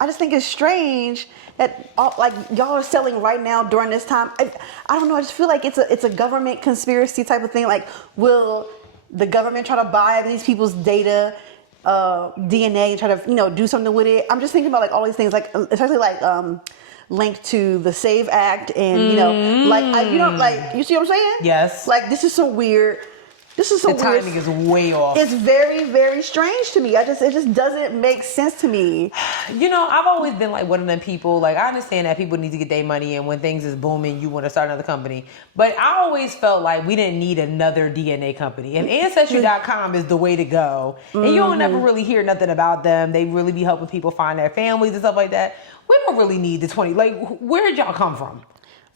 I just think it's strange that like y'all are selling right now during this time. I don't know. I just feel like it's a government conspiracy type of thing. Like, will the government try to buy these people's data, DNA, and try to do something with it? I'm just thinking about like all these things, like especially like linked to the SAVE Act, and you see what I'm saying? Yes. Like this is so weird. This is so weird. The timing is way off. It's very, very strange to me. It just doesn't make sense to me. I've always been like one of them people. Like, I understand that people need to get their money, and when things is booming, you want to start another company. But I always felt like we didn't need another DNA company. And Ancestry.com is the way to go. And you don't never really hear nothing about them. They really be helping people find their families and stuff like that. We don't really need the 20. Like, where did y'all come from?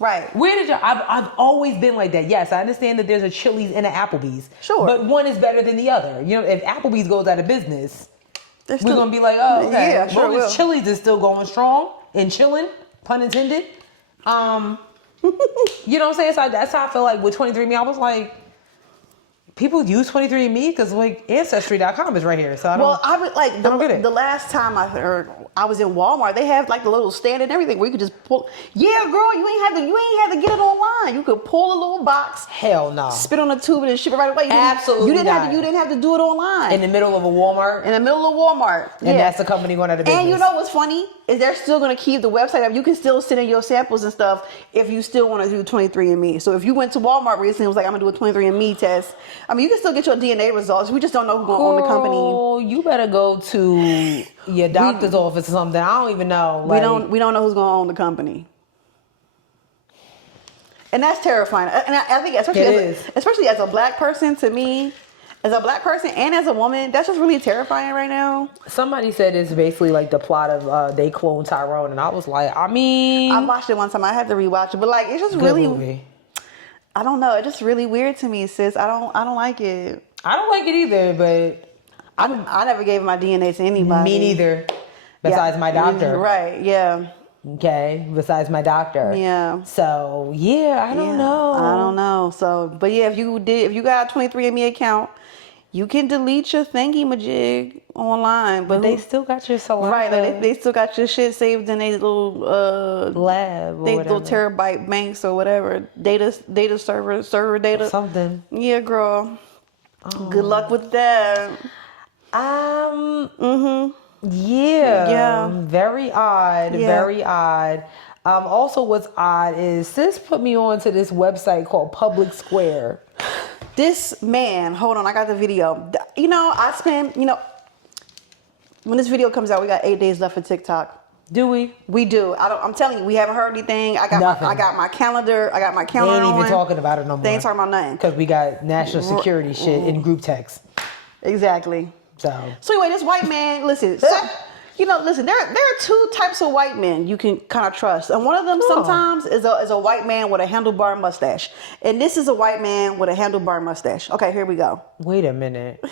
Right. Where did y'all? I've always been like that. Yes, I understand that there's a Chili's and an Applebee's. Sure. But one is better than the other. If Applebee's goes out of business, we're going to be like, oh, okay. Yeah, sure will. Chili's is still going strong and chilling, pun intended. You know what I'm saying? So that's how I feel like with 23andMe. I was like, people use 23andMe because like Ancestry.com is right here. So I don't get it. The last time I was in Walmart, they have like the little stand and everything where you could just pull. Yeah, girl, you ain't have to get it online. You could pull a little box. Hell no. Spit on a tube and ship it right away. Absolutely You didn't have to do it online. In the middle of a Walmart. In the middle of Walmart. And that's the company going out of business. And you know what's funny is they're still going to keep the website up. You can still send in your samples and stuff if you still want to do 23andMe. So if you went to Walmart recently and was like, I'm going to do a 23andMe test. I mean, you can still get your DNA results. We just don't know who's going to own the company. Oh, you better go to your doctor's office or something. I don't even know. We don't know who's going to own the company. And that's terrifying. And I think especially as a black person, to me, as a black person and as a woman, that's just really terrifying right now. Somebody said it's basically like the plot of They Clone Tyrone, and I was like, I watched it one time. I had to rewatch it, but like it's just really movie. I don't know. It's just really weird to me, sis. I don't like it. I don't like it either, but I never gave my DNA to anybody. Me neither. Besides my doctor. Right, yeah. Okay, besides my doctor. Yeah. So, I don't know. I don't know. So, but yeah, if you got a 23andMe account, you can delete your thingy-majig online. But they still got your saliva. Right, like they still got your shit saved in a little lab or they whatever. Little terabyte banks or whatever. Data server data. Or something. Yeah, girl. Oh. Good luck with that. Yeah. Very odd. Yeah. Very odd. Also, what's odd is sis put me on to this website called Public Square. This man, hold on, I got the video. I spend, when this video comes out, we got 8 days left for TikTok. Do we? We do. I'm telling you, we haven't heard anything. I got my calendar. They ain't even talking about it no more. They ain't talking about nothing. Because we got national security shit in group text. Exactly. So anyway, this white man, listen, listen, there are two types of white men you can kind of trust. And one of them sometimes is a white man with a handlebar mustache. And this is a white man with a handlebar mustache. Okay, here we go. Wait a minute.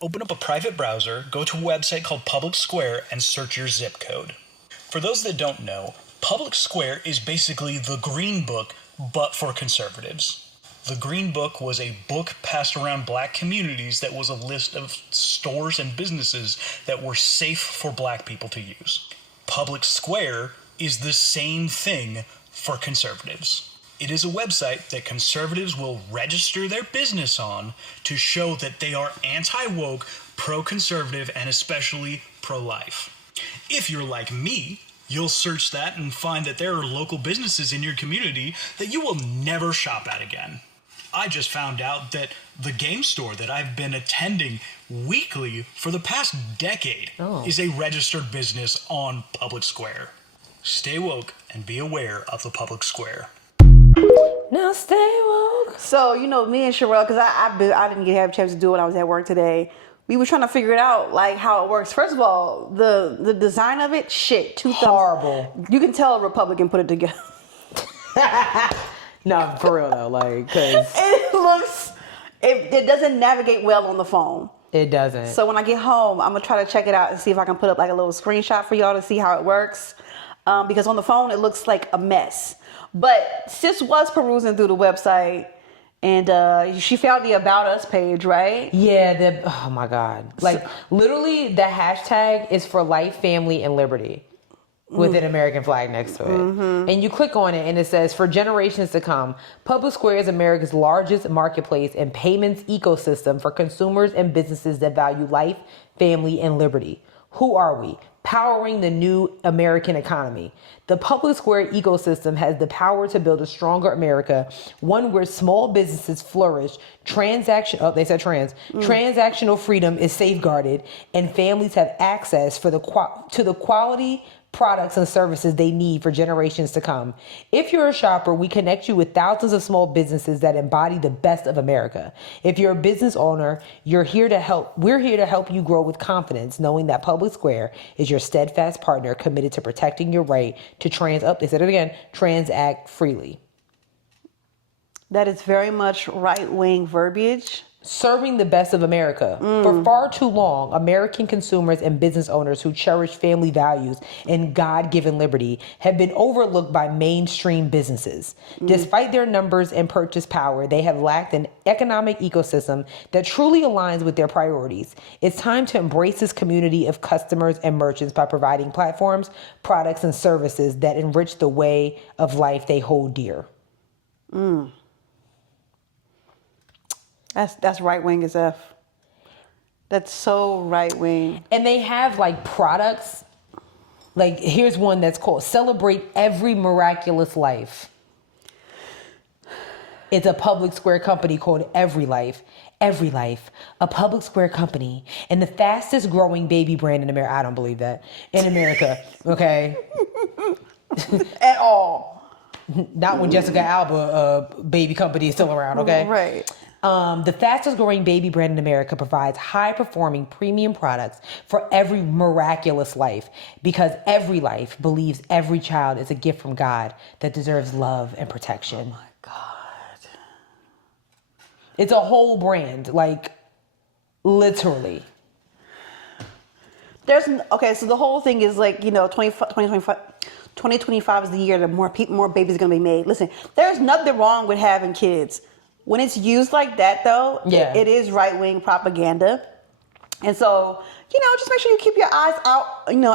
Open up a private browser, go to a website called Public Square, and search your zip code. For those that don't know, Public Square is basically the Green Book, but for conservatives. The Green Book was a book passed around black communities that was a list of stores and businesses that were safe for black people to use. Public Square is the same thing for conservatives. It is a website that conservatives will register their business on to show that they are anti-woke, pro-conservative, and especially pro-life. If you're like me, you'll search that and find that there are local businesses in your community that you will never shop at again. I just found out that the game store that I've been attending weekly for the past decade is a registered business on Public Square. Stay woke and be aware of the Public Square. Now stay woke. So, me and Sherelle, because I didn't have a chance to do it when I was at work today, we were trying to figure it out, like, how it works. First of all, the design of it, shit, horrible. You can tell a Republican put it together. No, for real though, like, cause it doesn't navigate well on the phone. It doesn't. So when I get home, I'm gonna try to check it out and see if I can put up like a little screenshot for y'all to see how it works. Because on the phone it looks like a mess. But Sis was perusing through the website, and she found the About Us page, right? Yeah. Oh my God! Like literally, the hashtag is for life, family, and liberty, with an American flag next to it. Mm-hmm. And you click on it and it says, for generations to come, Public Square is America's largest marketplace and payments ecosystem for consumers and businesses that value life, family, and liberty. Who are we? Powering the new American economy. The Public Square ecosystem has the power to build a stronger America, one where small businesses flourish, transactional freedom is safeguarded, and families have access to the quality products and services they need for generations to come. If you're a shopper, we connect you with thousands of small businesses that embody the best of America. If you're a business owner, we're here to help you grow with confidence, knowing that Public Square is your steadfast partner committed to protecting your right to transact freely. That is very much right-wing verbiage. Serving the best of America. For far too long, American consumers and business owners who cherish family values and God-given liberty have been overlooked by mainstream businesses. Despite their numbers and purchase power, they have lacked an economic ecosystem that truly aligns with their priorities. It's time to embrace this community of customers and merchants by providing platforms, products, and services that enrich the way of life they hold dear. That's right wing as F. That's so right wing. And they have like products. Like here's one that's called Celebrate Every Miraculous Life. It's a Public Square company called Every Life. Every Life, a Public Square company and the fastest growing baby brand in America. I don't believe that. In America, okay? At all. Not when Jessica Alba baby company is still around, okay? Right. The fastest growing baby brand in America provides high performing premium products for every miraculous life because every life believes every child is a gift from God that deserves love and protection. Oh my God. It's a whole brand, like literally. So the whole thing is like, 2025 is the year that more babies are going to be made. Listen, there's nothing wrong with having kids. When it's used like that, though, it is right-wing propaganda. And so, just make sure you keep your eyes out,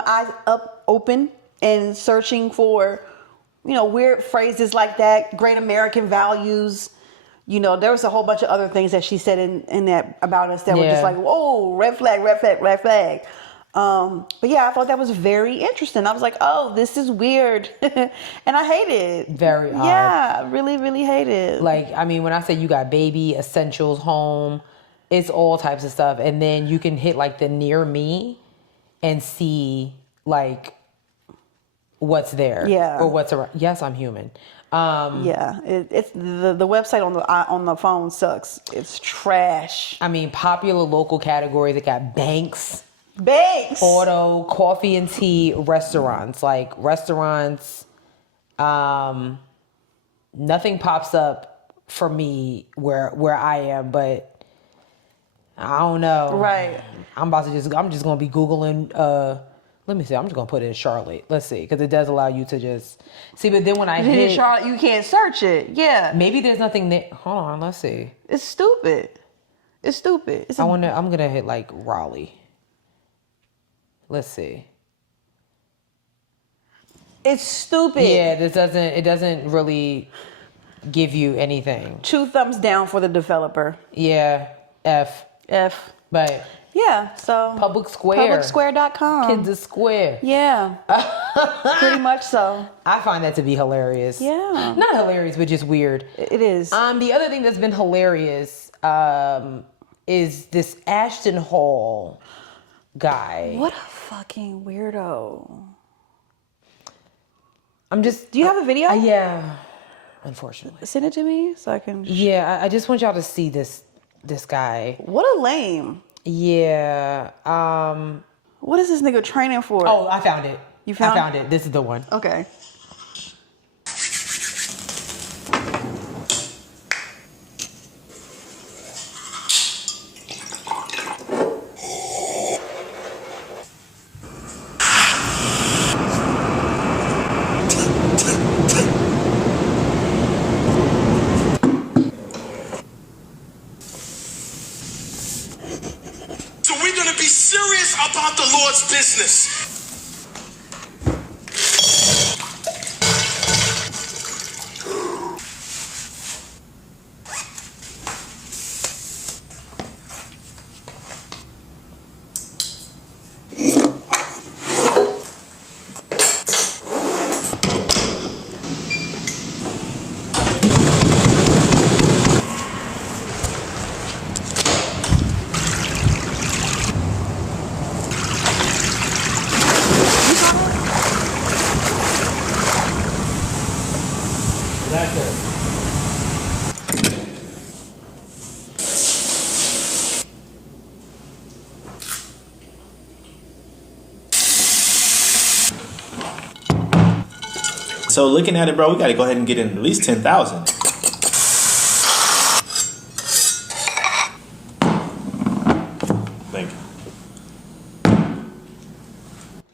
eyes up open and searching for, weird phrases like that, great American values. There was a whole bunch of other things that she said in that About Us that were just like, whoa, red flag, red flag, red flag. But yeah, I thought that was very interesting. I was like, oh, this is weird. And I hate it. Very odd. Yeah, I really, really hate it. Like, I mean, when I say you got baby, essentials, home, it's all types of stuff. And then you can hit like the near me and see like what's there. Yeah. Or what's around. Yes, I'm human. It's the website on the phone sucks. It's trash. I mean, popular local categories. It got banks. Banks. Auto, coffee and tea restaurants. Like restaurants, nothing pops up for me where I am, but I don't know. Right. I'm just gonna be Googling, let me see, I'm just gonna put it in Charlotte. Let's see, because it does allow you to just see, but then when I hit Charlotte, you can't search it. Yeah. maybe there's nothing there. Hold on, let's see. It's stupid. It's stupid. I'm gonna hit like Raleigh. Let's see. It's stupid. Yeah, it doesn't really give you anything. 2 thumbs down for the developer. Yeah, F. But Yeah, so Public Square. Publicsquare.com. Kids are square. Yeah. Pretty much so. I find that to be hilarious. Yeah. Not hilarious, but just weird. It is. The other thing that's been hilarious is this Ashton Hall guy. What a fucking weirdo. Do you have a video? Yeah. Unfortunately. Send it to me so I can. Yeah, I just want y'all to see this guy. What a lame. Yeah. What is this nigga training for? Oh, I found it. You found? I found it. This is the one. Okay. So we're going to be serious about the Lord's business. So looking at it, bro, we got to go ahead and get in at least 10,000. Thank you.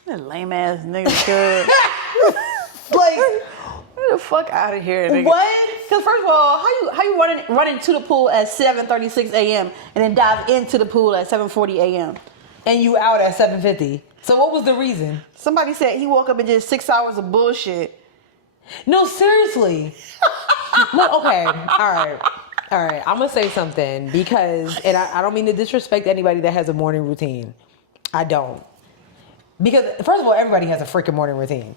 That lame ass nigga could. Like, get the fuck out of here, nigga. What? Because first of all, how you running to the pool at 7:36 a.m. and then dive into the pool at 7:40 a.m. And you out at 7:50. So what was the reason? Somebody said he woke up and did 6 hours of bullshit. No, seriously. Look, okay. All right. I'm going to say something because, and I don't mean to disrespect anybody that has a morning routine. I don't. Because, first of all, everybody has a freaking morning routine.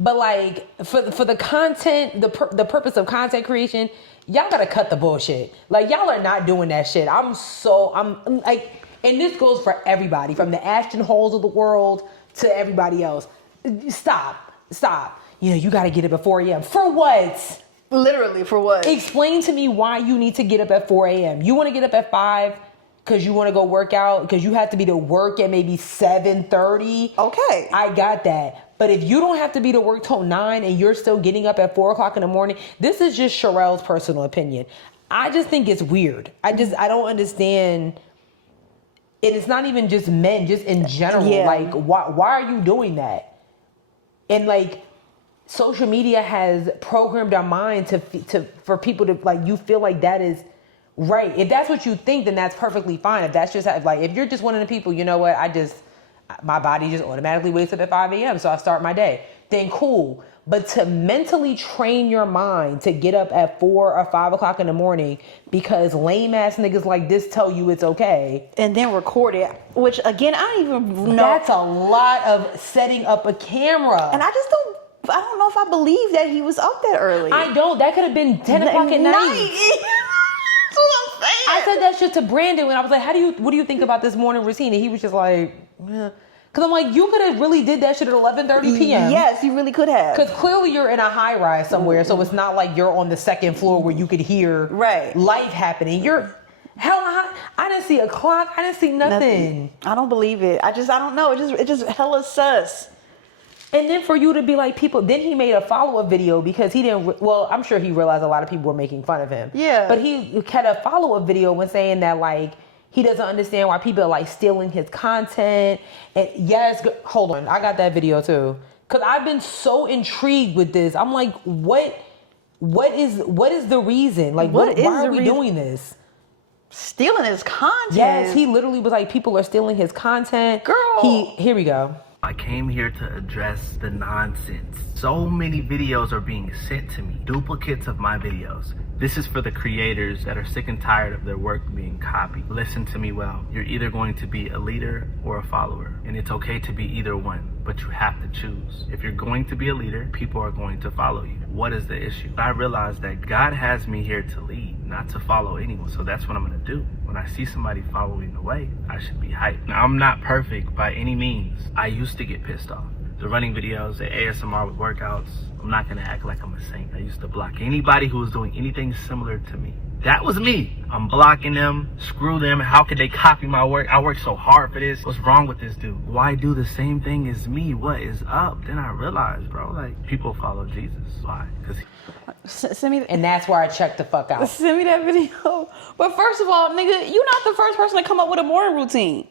But, like, for the content, the purpose of content creation, y'all got to cut the bullshit. Like, y'all are not doing that shit. I'm like, and this goes for everybody, from the Ashton Halls of the world to everybody else. Stop. You know, you got to get up at 4 a.m. For what? Literally, for what? Explain to me why you need to get up at 4 a.m. You want to get up at 5 because you want to go work out, because you have to be to work at maybe 7:30. Okay. I got that. But if you don't have to be to work till 9 and you're still getting up at 4 o'clock in the morning, this is just Sherelle's personal opinion. I just think it's weird. I don't understand. And it's not even just men, just in general. Yeah. Like, why are you doing that? And like, social media has programmed our mind for people to, like, you feel like that is right. If that's what you think, then that's perfectly fine. If that's just like, if you're just one of the people, you know what, my body just automatically wakes up at 5 a.m. so I start my day, then cool. But to mentally train your mind to get up at 4 or 5 o'clock in the morning because lame ass niggas like this tell you it's okay. And then record it, which again, I don't even know. That's a lot of setting up a camera. And I don't know if I believe that he was up that early. I don't. That could have been 10 o'clock at night. That's what I'm saying. I said that shit to Brandon when I was like, what do you think about this morning routine? And he was just like, yeah. Because I'm like, you could have really did that shit at 11:30 p.m. Yes, you really could have. Because clearly you're in a high rise somewhere, so it's not like you're on the second floor where you could hear right. life happening. Hell, I didn't see a clock. I didn't see nothing. I don't believe it. I don't know. It just hella sus. And then for you to be like people, then he made a follow-up video because he didn't, well, I'm sure he realized a lot of people were making fun of him. Yeah. But he had a follow-up video when saying that like, he doesn't understand why people are like stealing his content. And yes, hold on, I got that video too. Cause I've been so intrigued with this. I'm like, what is the reason? Like, why are we doing this? Stealing his content? Yes, he literally was like, people are stealing his content. Girl. Here we go. I came here to address the nonsense. So many videos are being sent to me, duplicates of my videos. This is for the creators that are sick and tired of their work being copied. Listen to me well. You're either going to be a leader or a follower, and it's okay to be either one, but you have to choose. If you're going to be a leader, people are going to follow you. What is the issue? I realized that God has me here to lead, not to follow anyone, so that's what I'm gonna do. When I see somebody following the way, I should be hyped. Now, I'm not perfect by any means. I used to get pissed off. The running videos, the ASMR with workouts, I'm not gonna act like I'm a saint. I used to block anybody who was doing anything similar to me. That was me. I'm blocking them. Screw them. How could they copy my work? I worked so hard for this. What's wrong with this dude? Why do the same thing as me? What is up? Then I realized, bro, like, people follow Jesus. Why? Because send me and that's where I checked the fuck out. Send me that video. But first of all, nigga, you're not the first person to come up with a morning routine.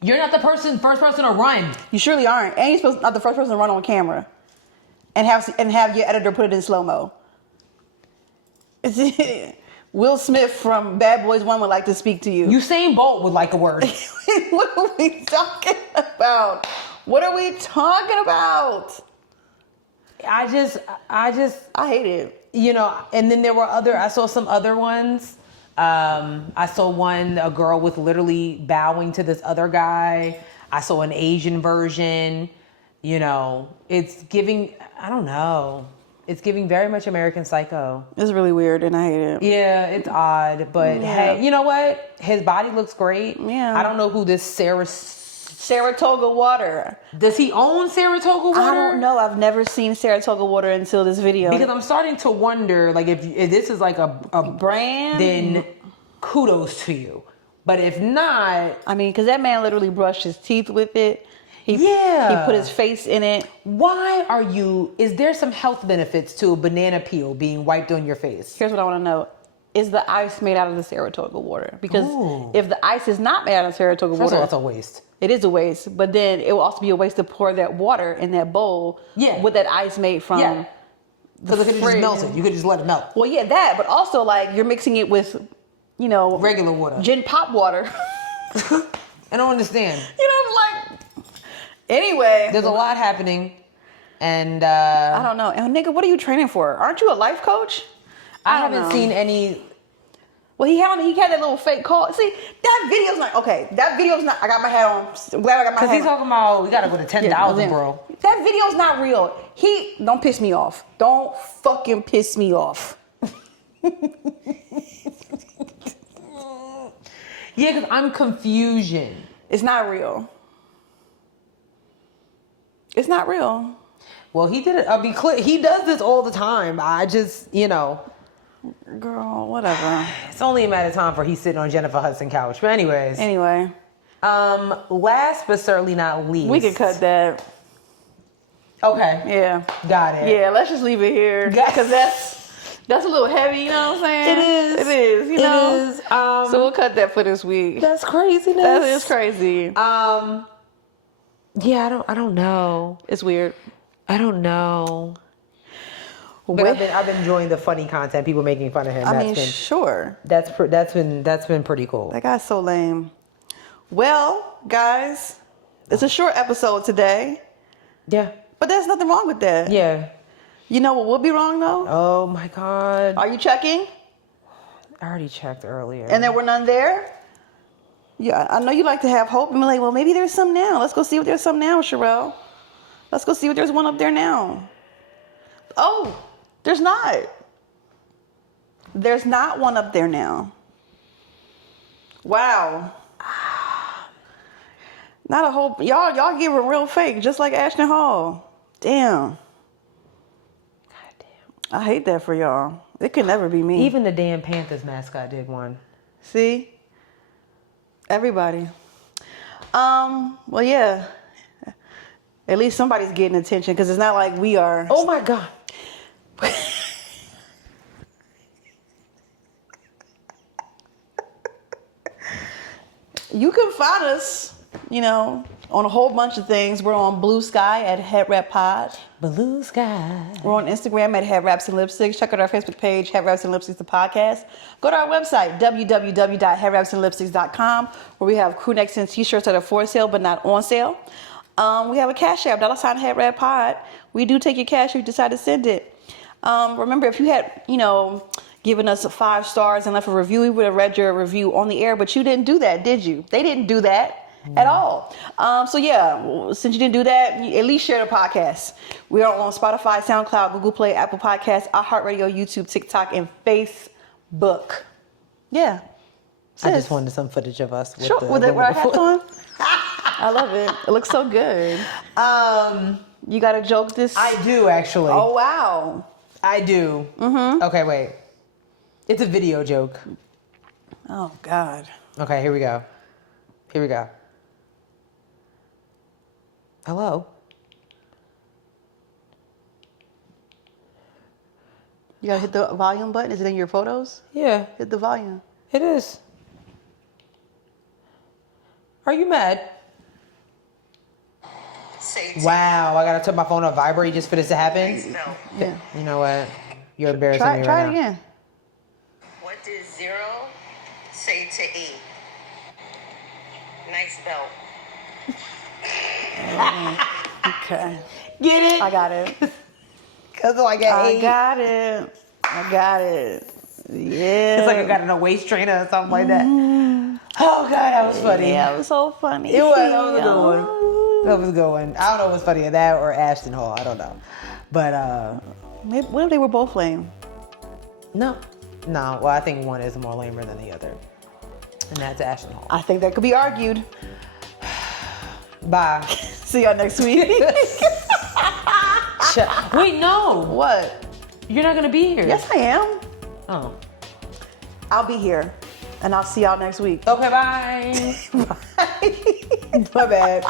You're not the first person to run. You surely aren't. And you're not the first person to run on camera and have your editor put it in slow-mo. Will Smith from Bad Boys 1 would like to speak to you. Usain Bolt would like a word. What are we talking about? What are we talking about? I hate it. You know, and then I saw some other ones. I saw a girl with literally bowing to this other guy. I saw an Asian version. You know, it's giving, I don't know. It's giving very much American Psycho. It's really weird and I hate it. Yeah, it's odd. But hey, you know what? His body looks great. Yeah. I don't know who this Saratoga water. Does he own Saratoga water? I don't know. I've never seen Saratoga water until this video. Because I'm starting to wonder, like, if this is like a brand, then kudos to you. But if not, I mean, because that man literally brushed his teeth with it. He put his face in it. Is there some health benefits to a banana peel being wiped on your face? Here's what I want to know. Is the ice made out of the Saratoga water? Because if the ice is not made out of Saratoga water, first of all, it's a waste. It is a waste. But then it will also be a waste to pour that water in that bowl with that ice made from... Yeah. Because it could just melt it. You could just let it melt. Well, yeah, that. But also, like, you're mixing it with, you know... regular water. Gin pop water. I don't understand. You know, like... Anyway. There's a lot happening. And... I don't know. And nigga, what are you training for? Aren't you a life coach? I haven't seen any... Well, he had that little fake call. See, that video's not... Okay, that video's not... I got my hat on. I'm glad I got my hat on. Because he's talking about, we got to go to 10,000, bro. That video's not real. Don't piss me off. Don't fucking piss me off. Yeah, because I'm confusion. It's not real. It's not real. Well, he did it. I'll be clear. He does this all the time. I just, you know... Girl, whatever. It's only a matter of time for he's sitting on Jennifer Hudson couch. But anyways. Anyway. Last but certainly not least. We could cut that. Okay. Yeah. Got it. Yeah, let's just leave it here. Because that's a little heavy, you know what I'm saying? It is, you know? It is. So we'll cut that for this week. That's craziness. That is crazy. Yeah, I don't know. It's weird. I don't know. But I've been enjoying the funny content, people making fun of him. Sure. That's been pretty cool. That guy's so lame. Well, guys, it's a short episode today. Yeah. But there's nothing wrong with that. Yeah. You know what would be wrong though? Oh my God. Are you checking? I already checked earlier. And there were none there? Yeah, I know you like to have hope and be like, well, maybe there's some now. Let's go see if there's some now, Sherelle. Let's go see if there's one up there now. Oh, there's not. There's not one up there now. Wow. Not a whole... Y'all give a real fake, just like Ashton Hall. Damn. God damn. I hate that for y'all. It could never be me. Even the damn Panthers mascot did one. See? Everybody. Well, yeah. At least somebody's getting attention because it's not like we are. Oh my God. You can find us, you know, on a whole bunch of things. We're on Bluesky at Headwrappod. Bluesky. We're on Instagram at Headwraps and Lipsticks. Check out our Facebook page, Headwraps and Lipsticks, the podcast. Go to our website, www.headwrapsandlipsticks.com, where we have crew necks and t-shirts that are for sale but not on sale. We have a Cashapp, $Headwrappod. We do take your cash if you decide to send it. Remember, if you had, you know, given us 5 stars and left a review, we would have read your review on the air, but you didn't do that, did you? They didn't do that at all. So yeah, since you didn't do that, at least share the podcast. We are on Spotify, SoundCloud, Google Play, Apple Podcasts, iHeartRadio, YouTube, TikTok, and Facebook. Yeah. I just wanted some footage of us with with our hats on. I love it. It looks so good. You got a joke this? I do, actually. Oh, wow. I do. Mm-hmm. Okay, wait. It's a video joke. Oh, God. Okay, here we go. Here we go. Hello? You gotta hit the volume button. Is it in your photos? Yeah. Hit the volume. It is. Are you mad? Wow, I gotta turn my phone on vibrate just for this to happen? Yeah. You know what? You're embarrassing me right now. Try it again. What does 0 say to E? Nice belt. Okay. Get it? I got it. Cause like I got it. I got it. Yeah. It's like I got in a waist trainer or something like that. Oh God, that was funny. Yeah, it was so funny. It was. That was a good one. That was a good one. I don't know what's funnier, that or Ashton Hall. I don't know. But maybe, what if they were both lame? No. Well, I think one is more lamer than the other, and that's Ashton Hall. I think that could be argued. Bye. See y'all next week. Wait, no. What? You're not gonna be here. Yes, I am. Oh. I'll be here, and I'll see y'all next week. Okay, bye. Bye. My bad.